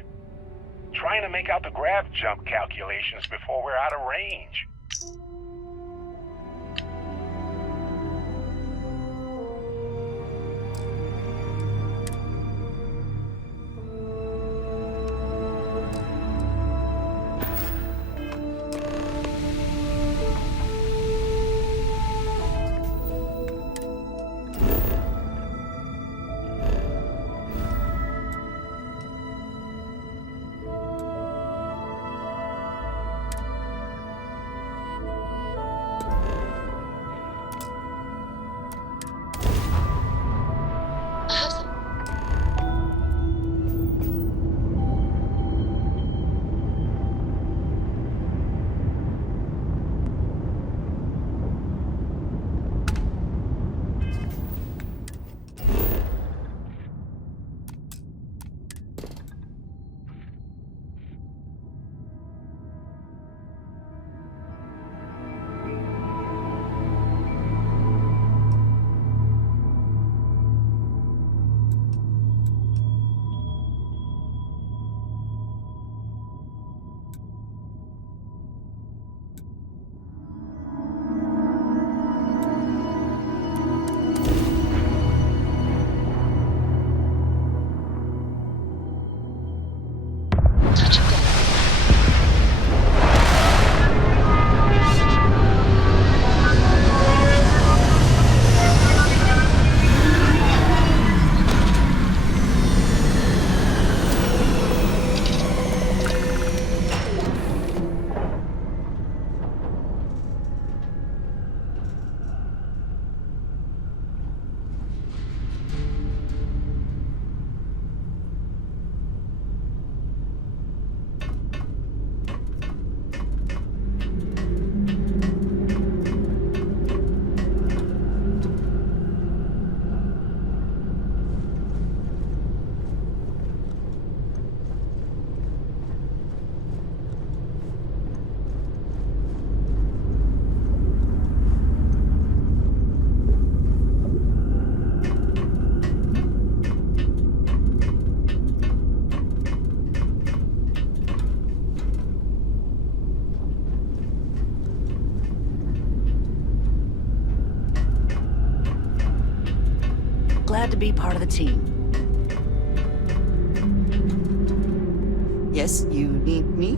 Trying to make out the grav jump calculations before we're out of range. Glad to be part of the team. Yes, you need me?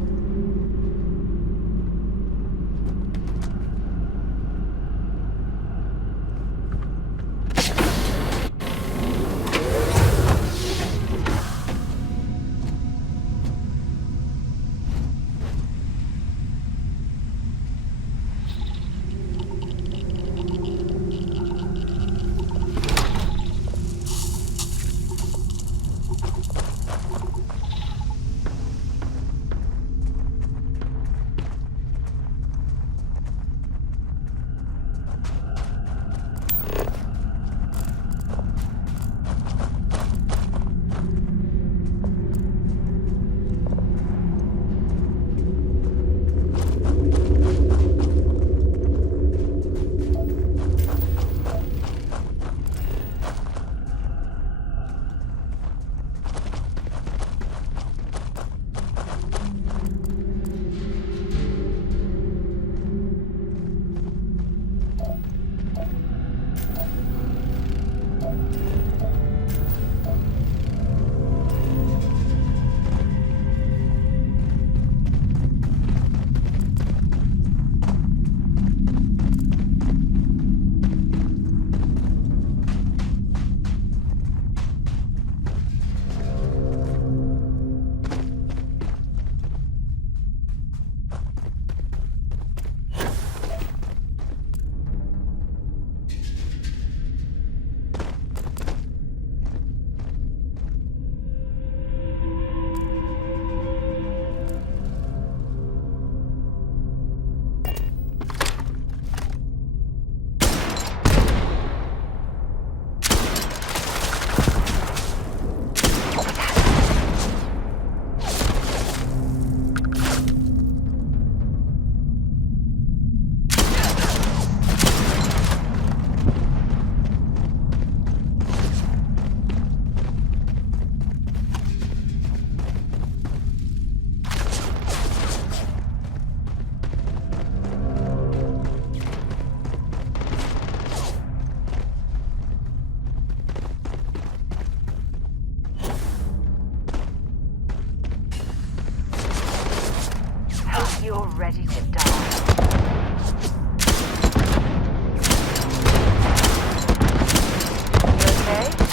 You're ready to die. You okay?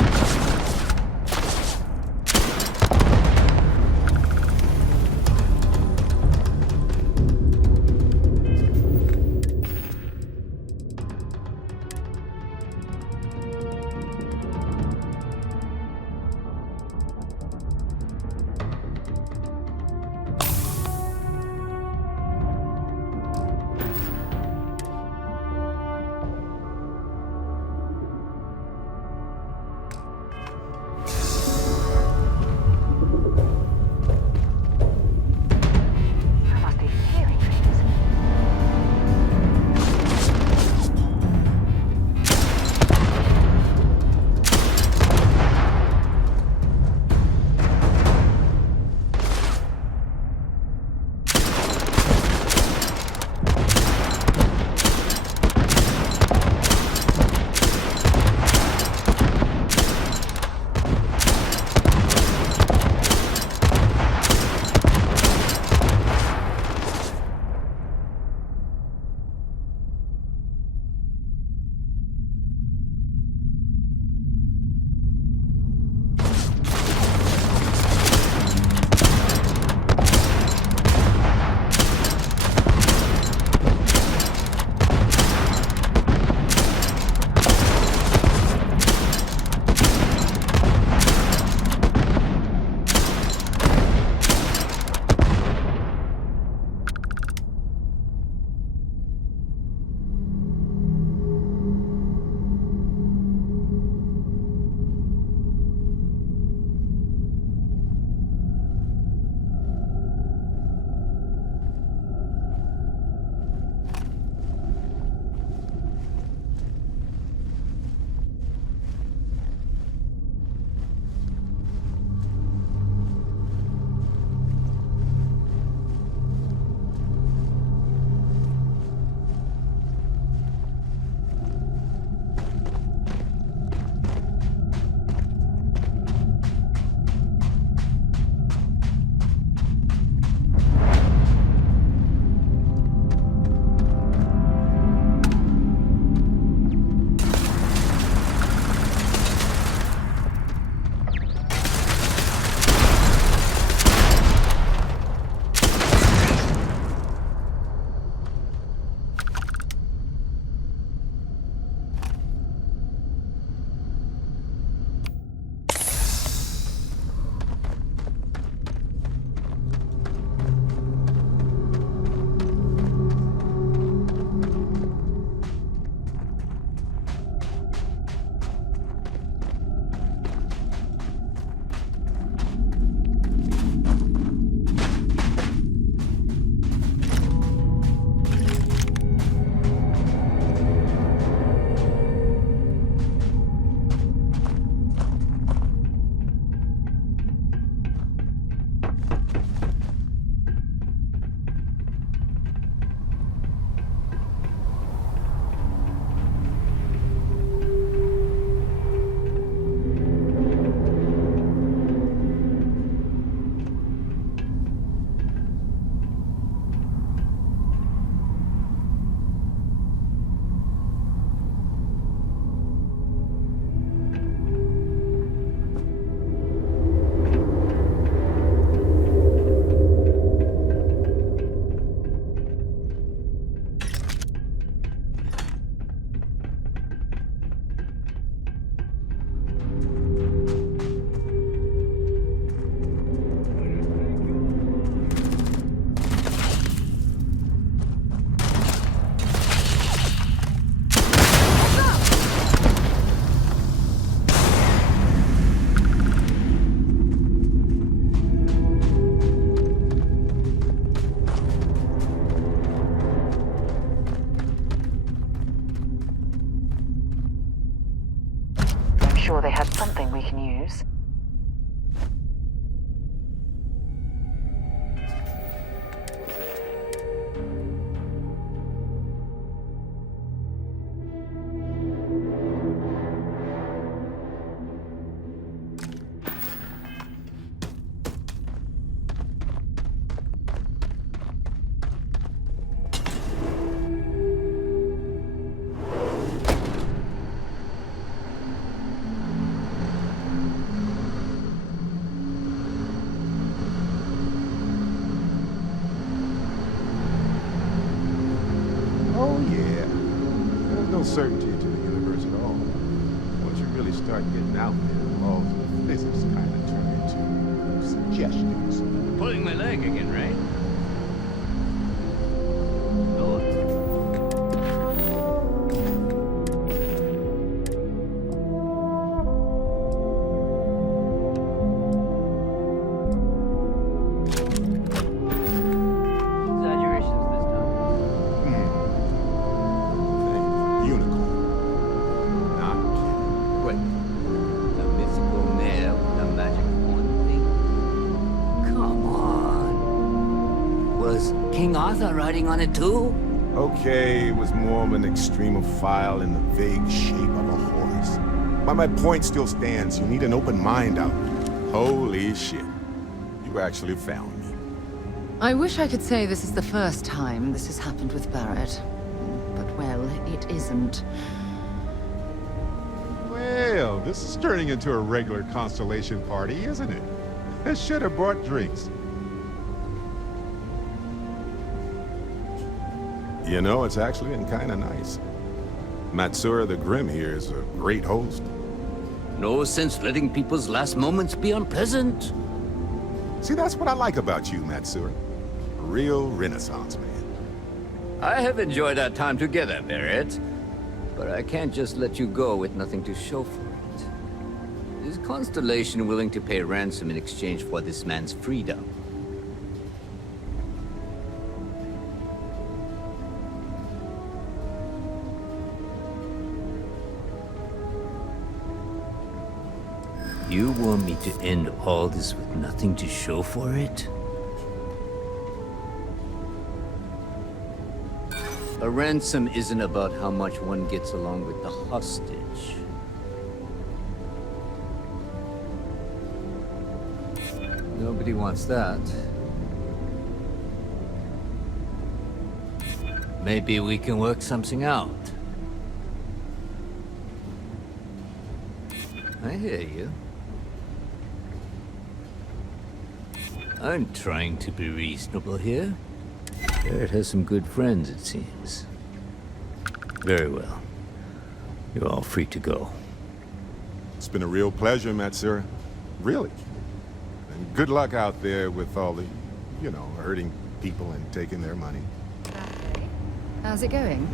sure they had something we can use. no certainty to the universe at all. Once you really start getting out there, the laws of physics kind of turn into suggestions. Pulling my leg again, right? Riding on it too? Okay, it was more of an extremophile in the vague shape of a horse. But my point still stands. You need an open mind out there. Holy shit. You actually found me. I wish I could say this is the first time this has happened with Barrett. But, well, it isn't. Well, this is turning into a regular Constellation party, isn't it? I should have brought drinks. You know, it's actually been kind of nice. Matsura the Grim here is a great host. No sense letting people's last moments be unpleasant. See, that's what I like about you, Matsura. Real Renaissance man. I have enjoyed our time together, Barrett. But I can't just let you go with nothing to show for it. Is Constellation willing to pay ransom in exchange for this man's freedom? You want me to end all this with nothing to show for it? A ransom isn't about how much one gets along with the hostage. Nobody wants that. Maybe we can work something out. I hear you. I'm trying to be reasonable here. Barrett has some good friends, it seems. Very well. You're all free to go. It's been a real pleasure, Matsura. Really. And good luck out there with all the, you know, hurting people and taking their money. How's it going?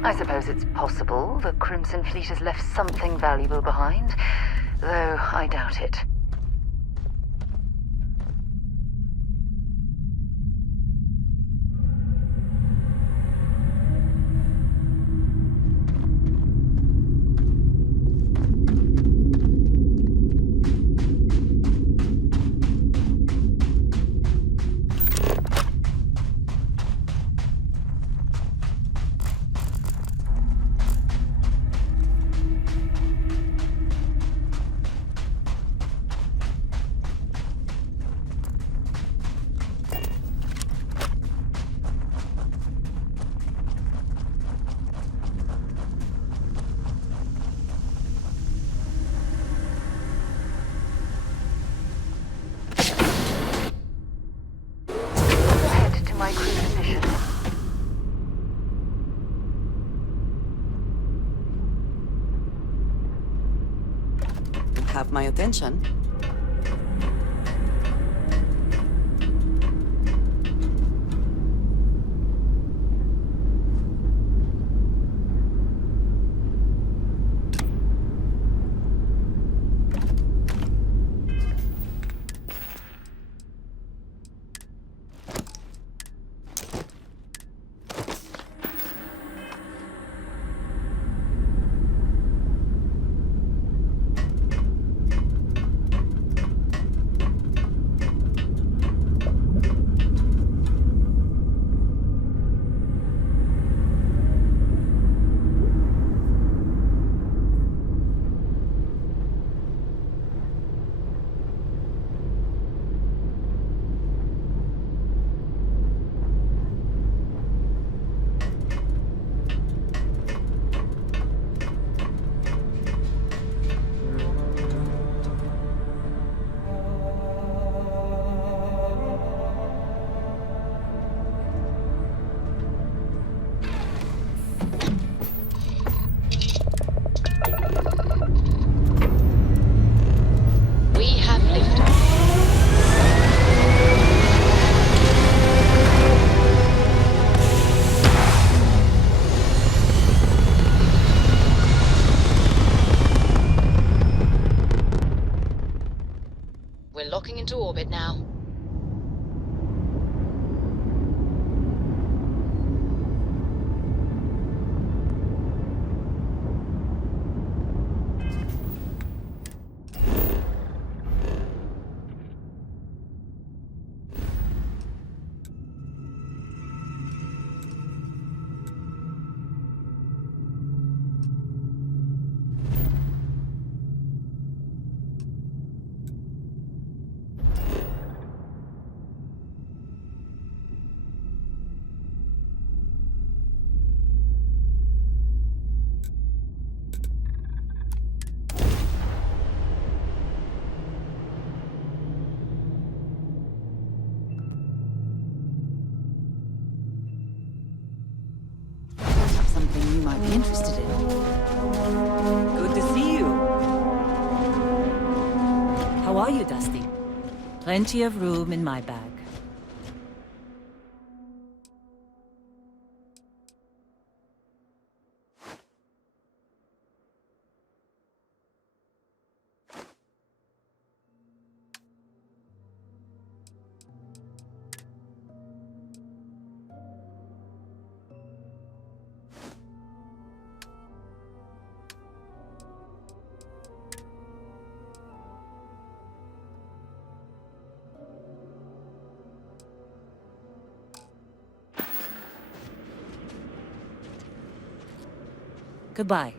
I suppose it's possible the Crimson Fleet has left something valuable behind. though I doubt it. Have my attention. We're locking into orbit now. Something you might be interested in. Good to see you. How are you, Dusty? Plenty of room in my bag. Goodbye.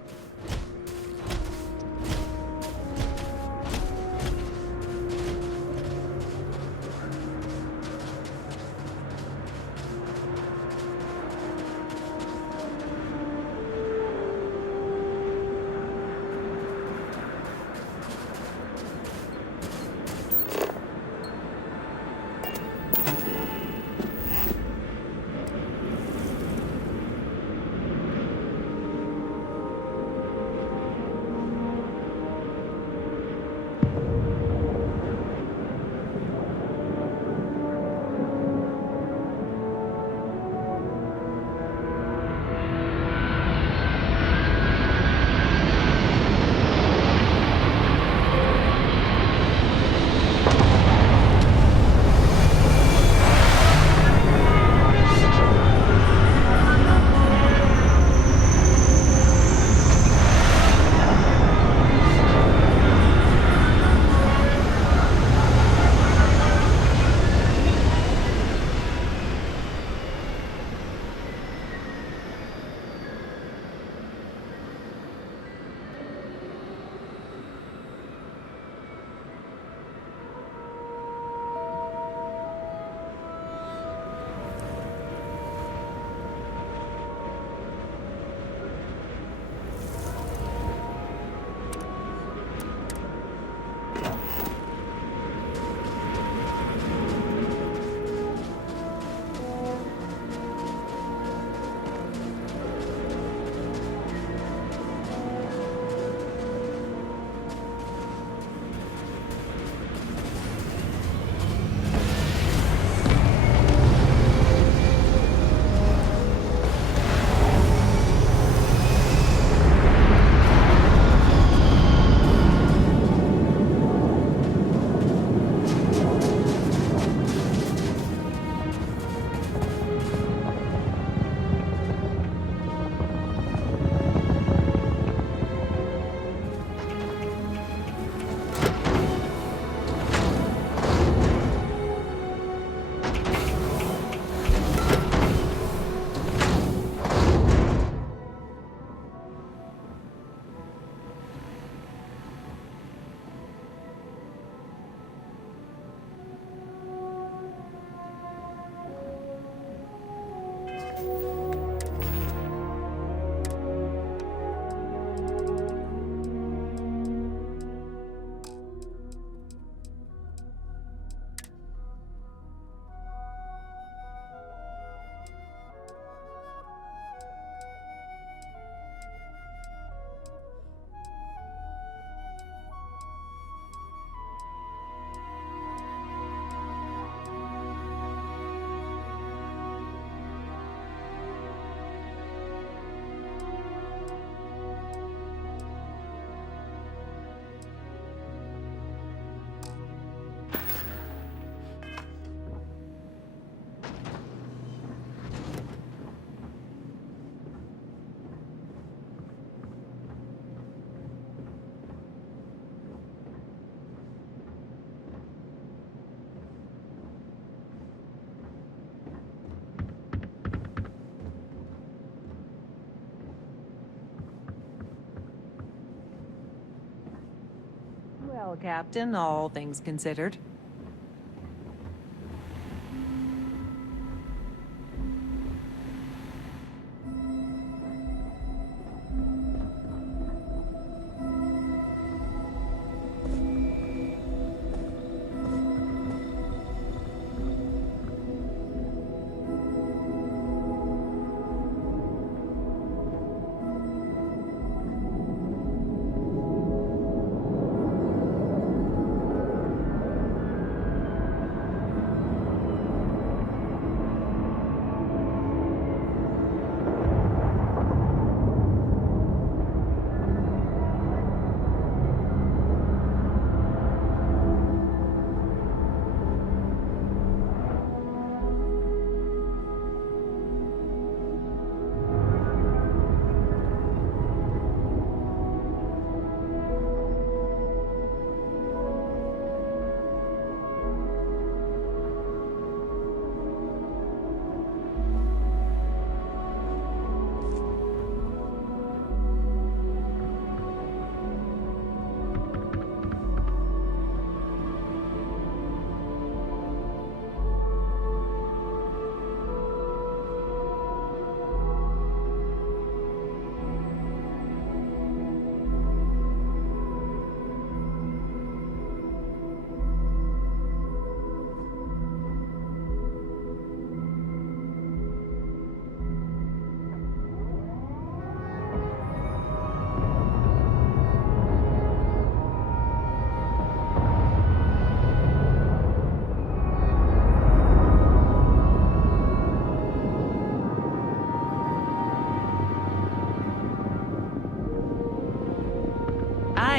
Well, Captain, all things considered.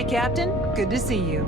Hi, Captain. Good to see you.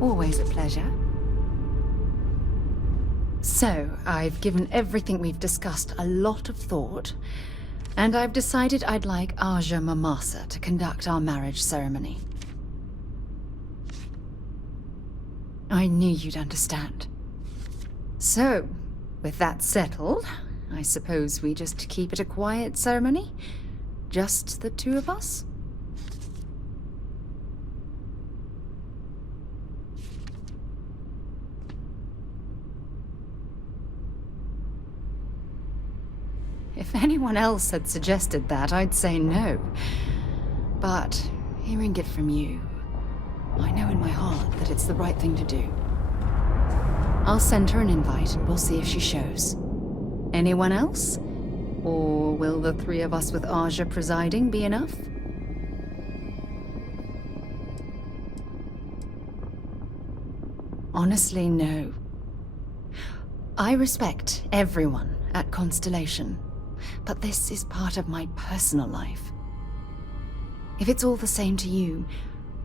Always a pleasure. So, I've given everything we've discussed a lot of thought, and I've decided I'd like Aja Mamasa to conduct our marriage ceremony. I knew you'd understand. So, with that settled, I suppose we just keep it a quiet ceremony? Just the two of us? If anyone else had suggested that, I'd say no. But hearing it from you, I know in my heart that it's the right thing to do. I'll send her an invite and we'll see if she shows. Anyone else? Or will the three of us with Aja presiding be enough? Honestly, no. I respect everyone at Constellation, but this is part of my personal life. If it's all the same to you,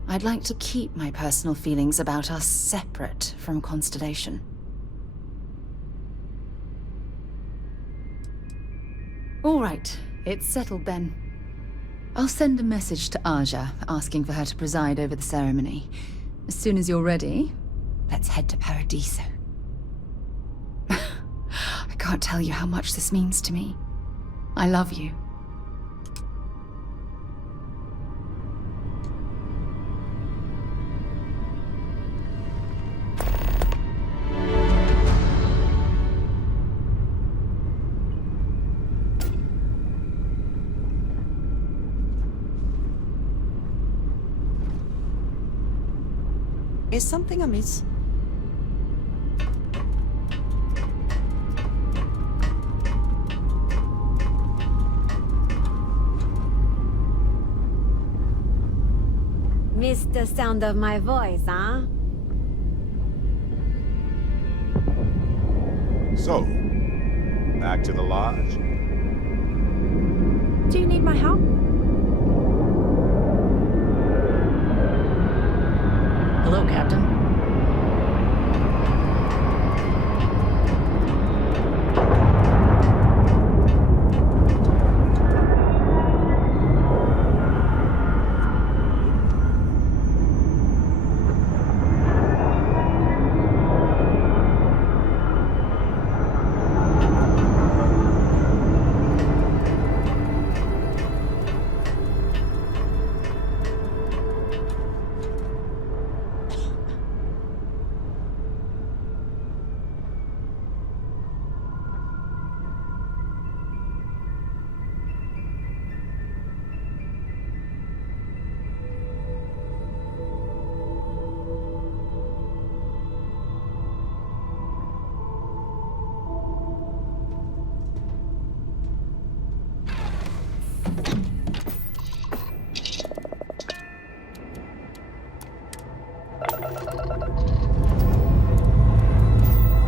I'd like to keep my personal feelings about us separate from Constellation. All right, it's settled then. I'll send a message to Aja asking for her to preside over the ceremony. As soon as you're ready, let's head to Paradiso. I can't tell you how much this means to me. I love you. Is something amiss? Missed the sound of my voice, huh? So, back to the lodge? Do you need my help? Hello, Captain.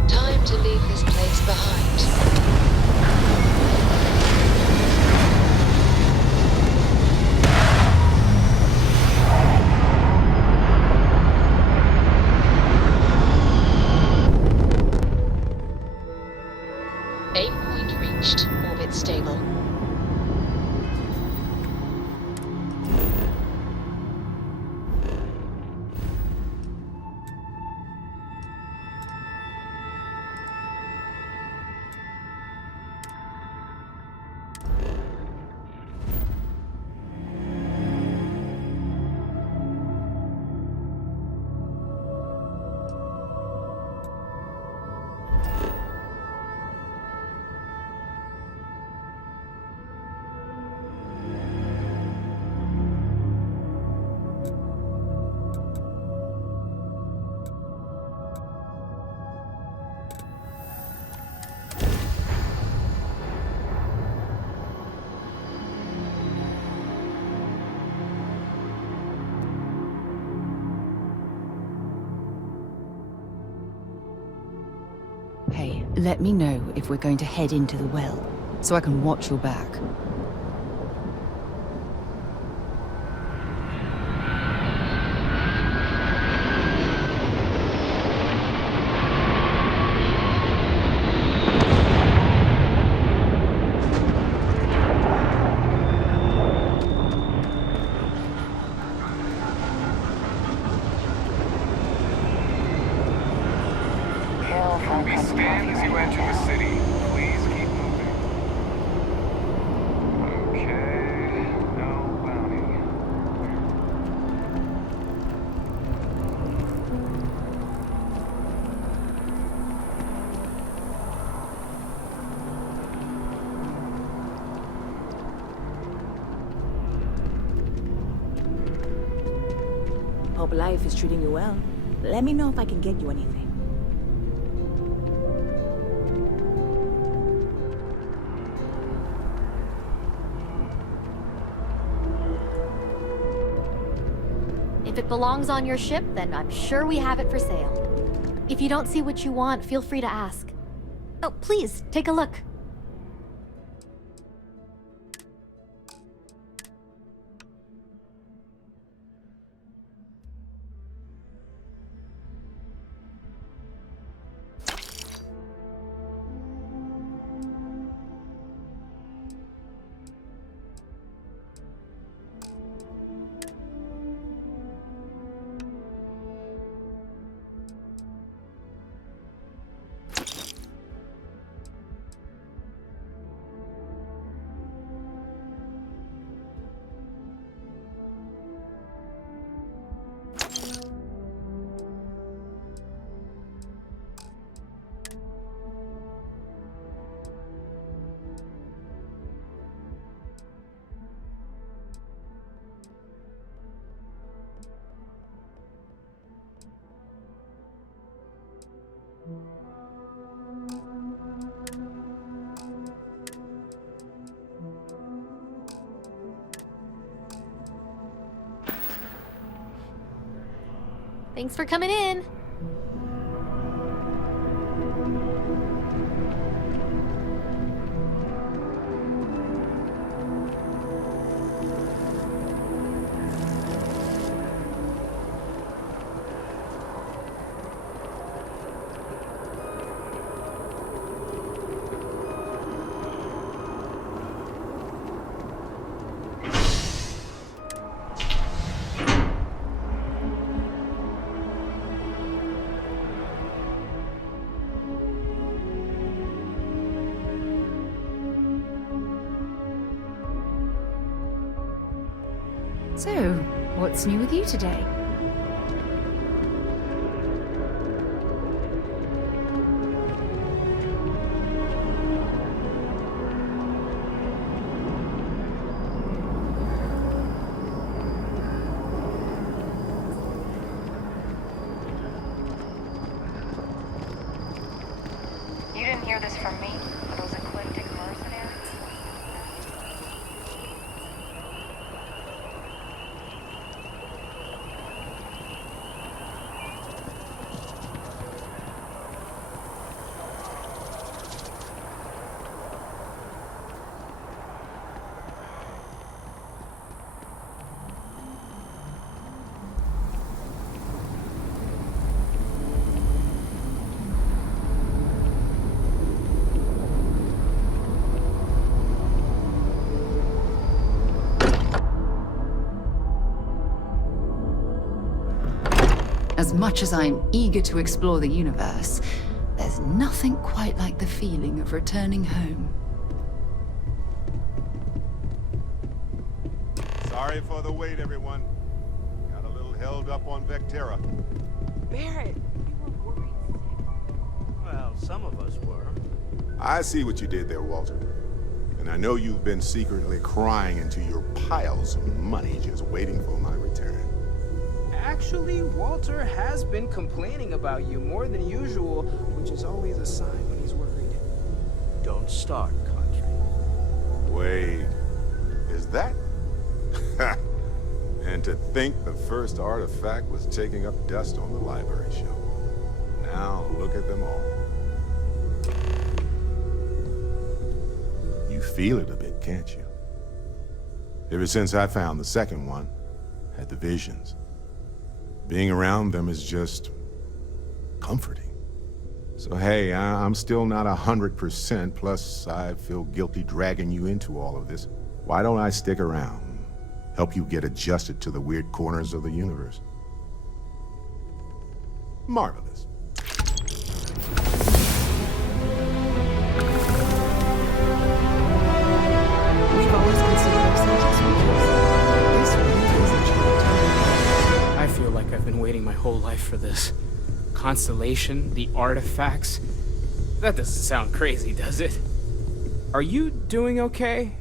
Time to leave this place behind. Aim point reached. Orbit stable. Hey, let me know if we're going to head into the well, so I can watch your back. Hope life is treating you well. Let me know if I can get you anything. If it belongs on your ship, then I'm sure we have it for sale. If you don't see what you want, feel free to ask. Oh, please, take a look. Thanks for coming in. So, what's new with you today? You didn't hear this from me, for those eclectic mercenaries? As much as I'm eager to explore the universe, there's nothing quite like the feeling of returning home. Sorry for the wait, everyone. Got a little held up on Vectera. Barrett, you were worried sick. Well, some of us were. I see what you did there, Walter. And I know you've been secretly crying into your piles of money just waiting for my return. Actually, Walter has been complaining about you more than usual, which is always a sign when he's worried. Don't start, country. Wait, is that? And to think the first artifact was taking up dust on the library shelf. Now look at them all. You feel it a bit, can't you? Ever since I found the second one, had the visions. Being around them is just comforting. So hey, I'm still not 100%, plus I feel guilty dragging you into all of this. Why don't I stick around? Help you get adjusted to the weird corners of the universe. Marvelous. We've always considered ourselves as this really isn't true. I feel like I've been waiting my whole life for this. Constellation, the artifacts. That doesn't sound crazy, does it? Are you doing okay?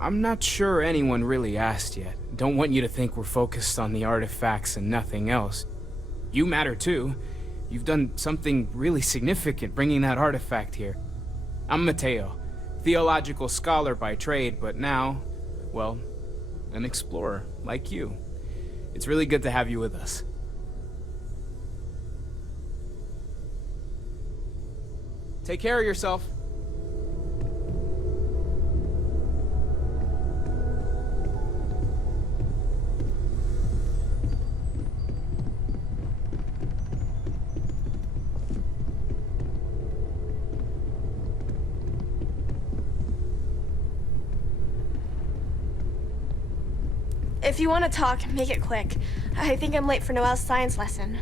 I'm not sure anyone really asked yet. Don't want you to think we're focused on the artifacts and nothing else. You matter too. You've done something really significant bringing that artifact here. I'm Mateo, theological scholar by trade, but now, well, an explorer like you. It's really good to have you with us. Take care of yourself. If you want to talk, make it quick. I think I'm late for Noelle's science lesson.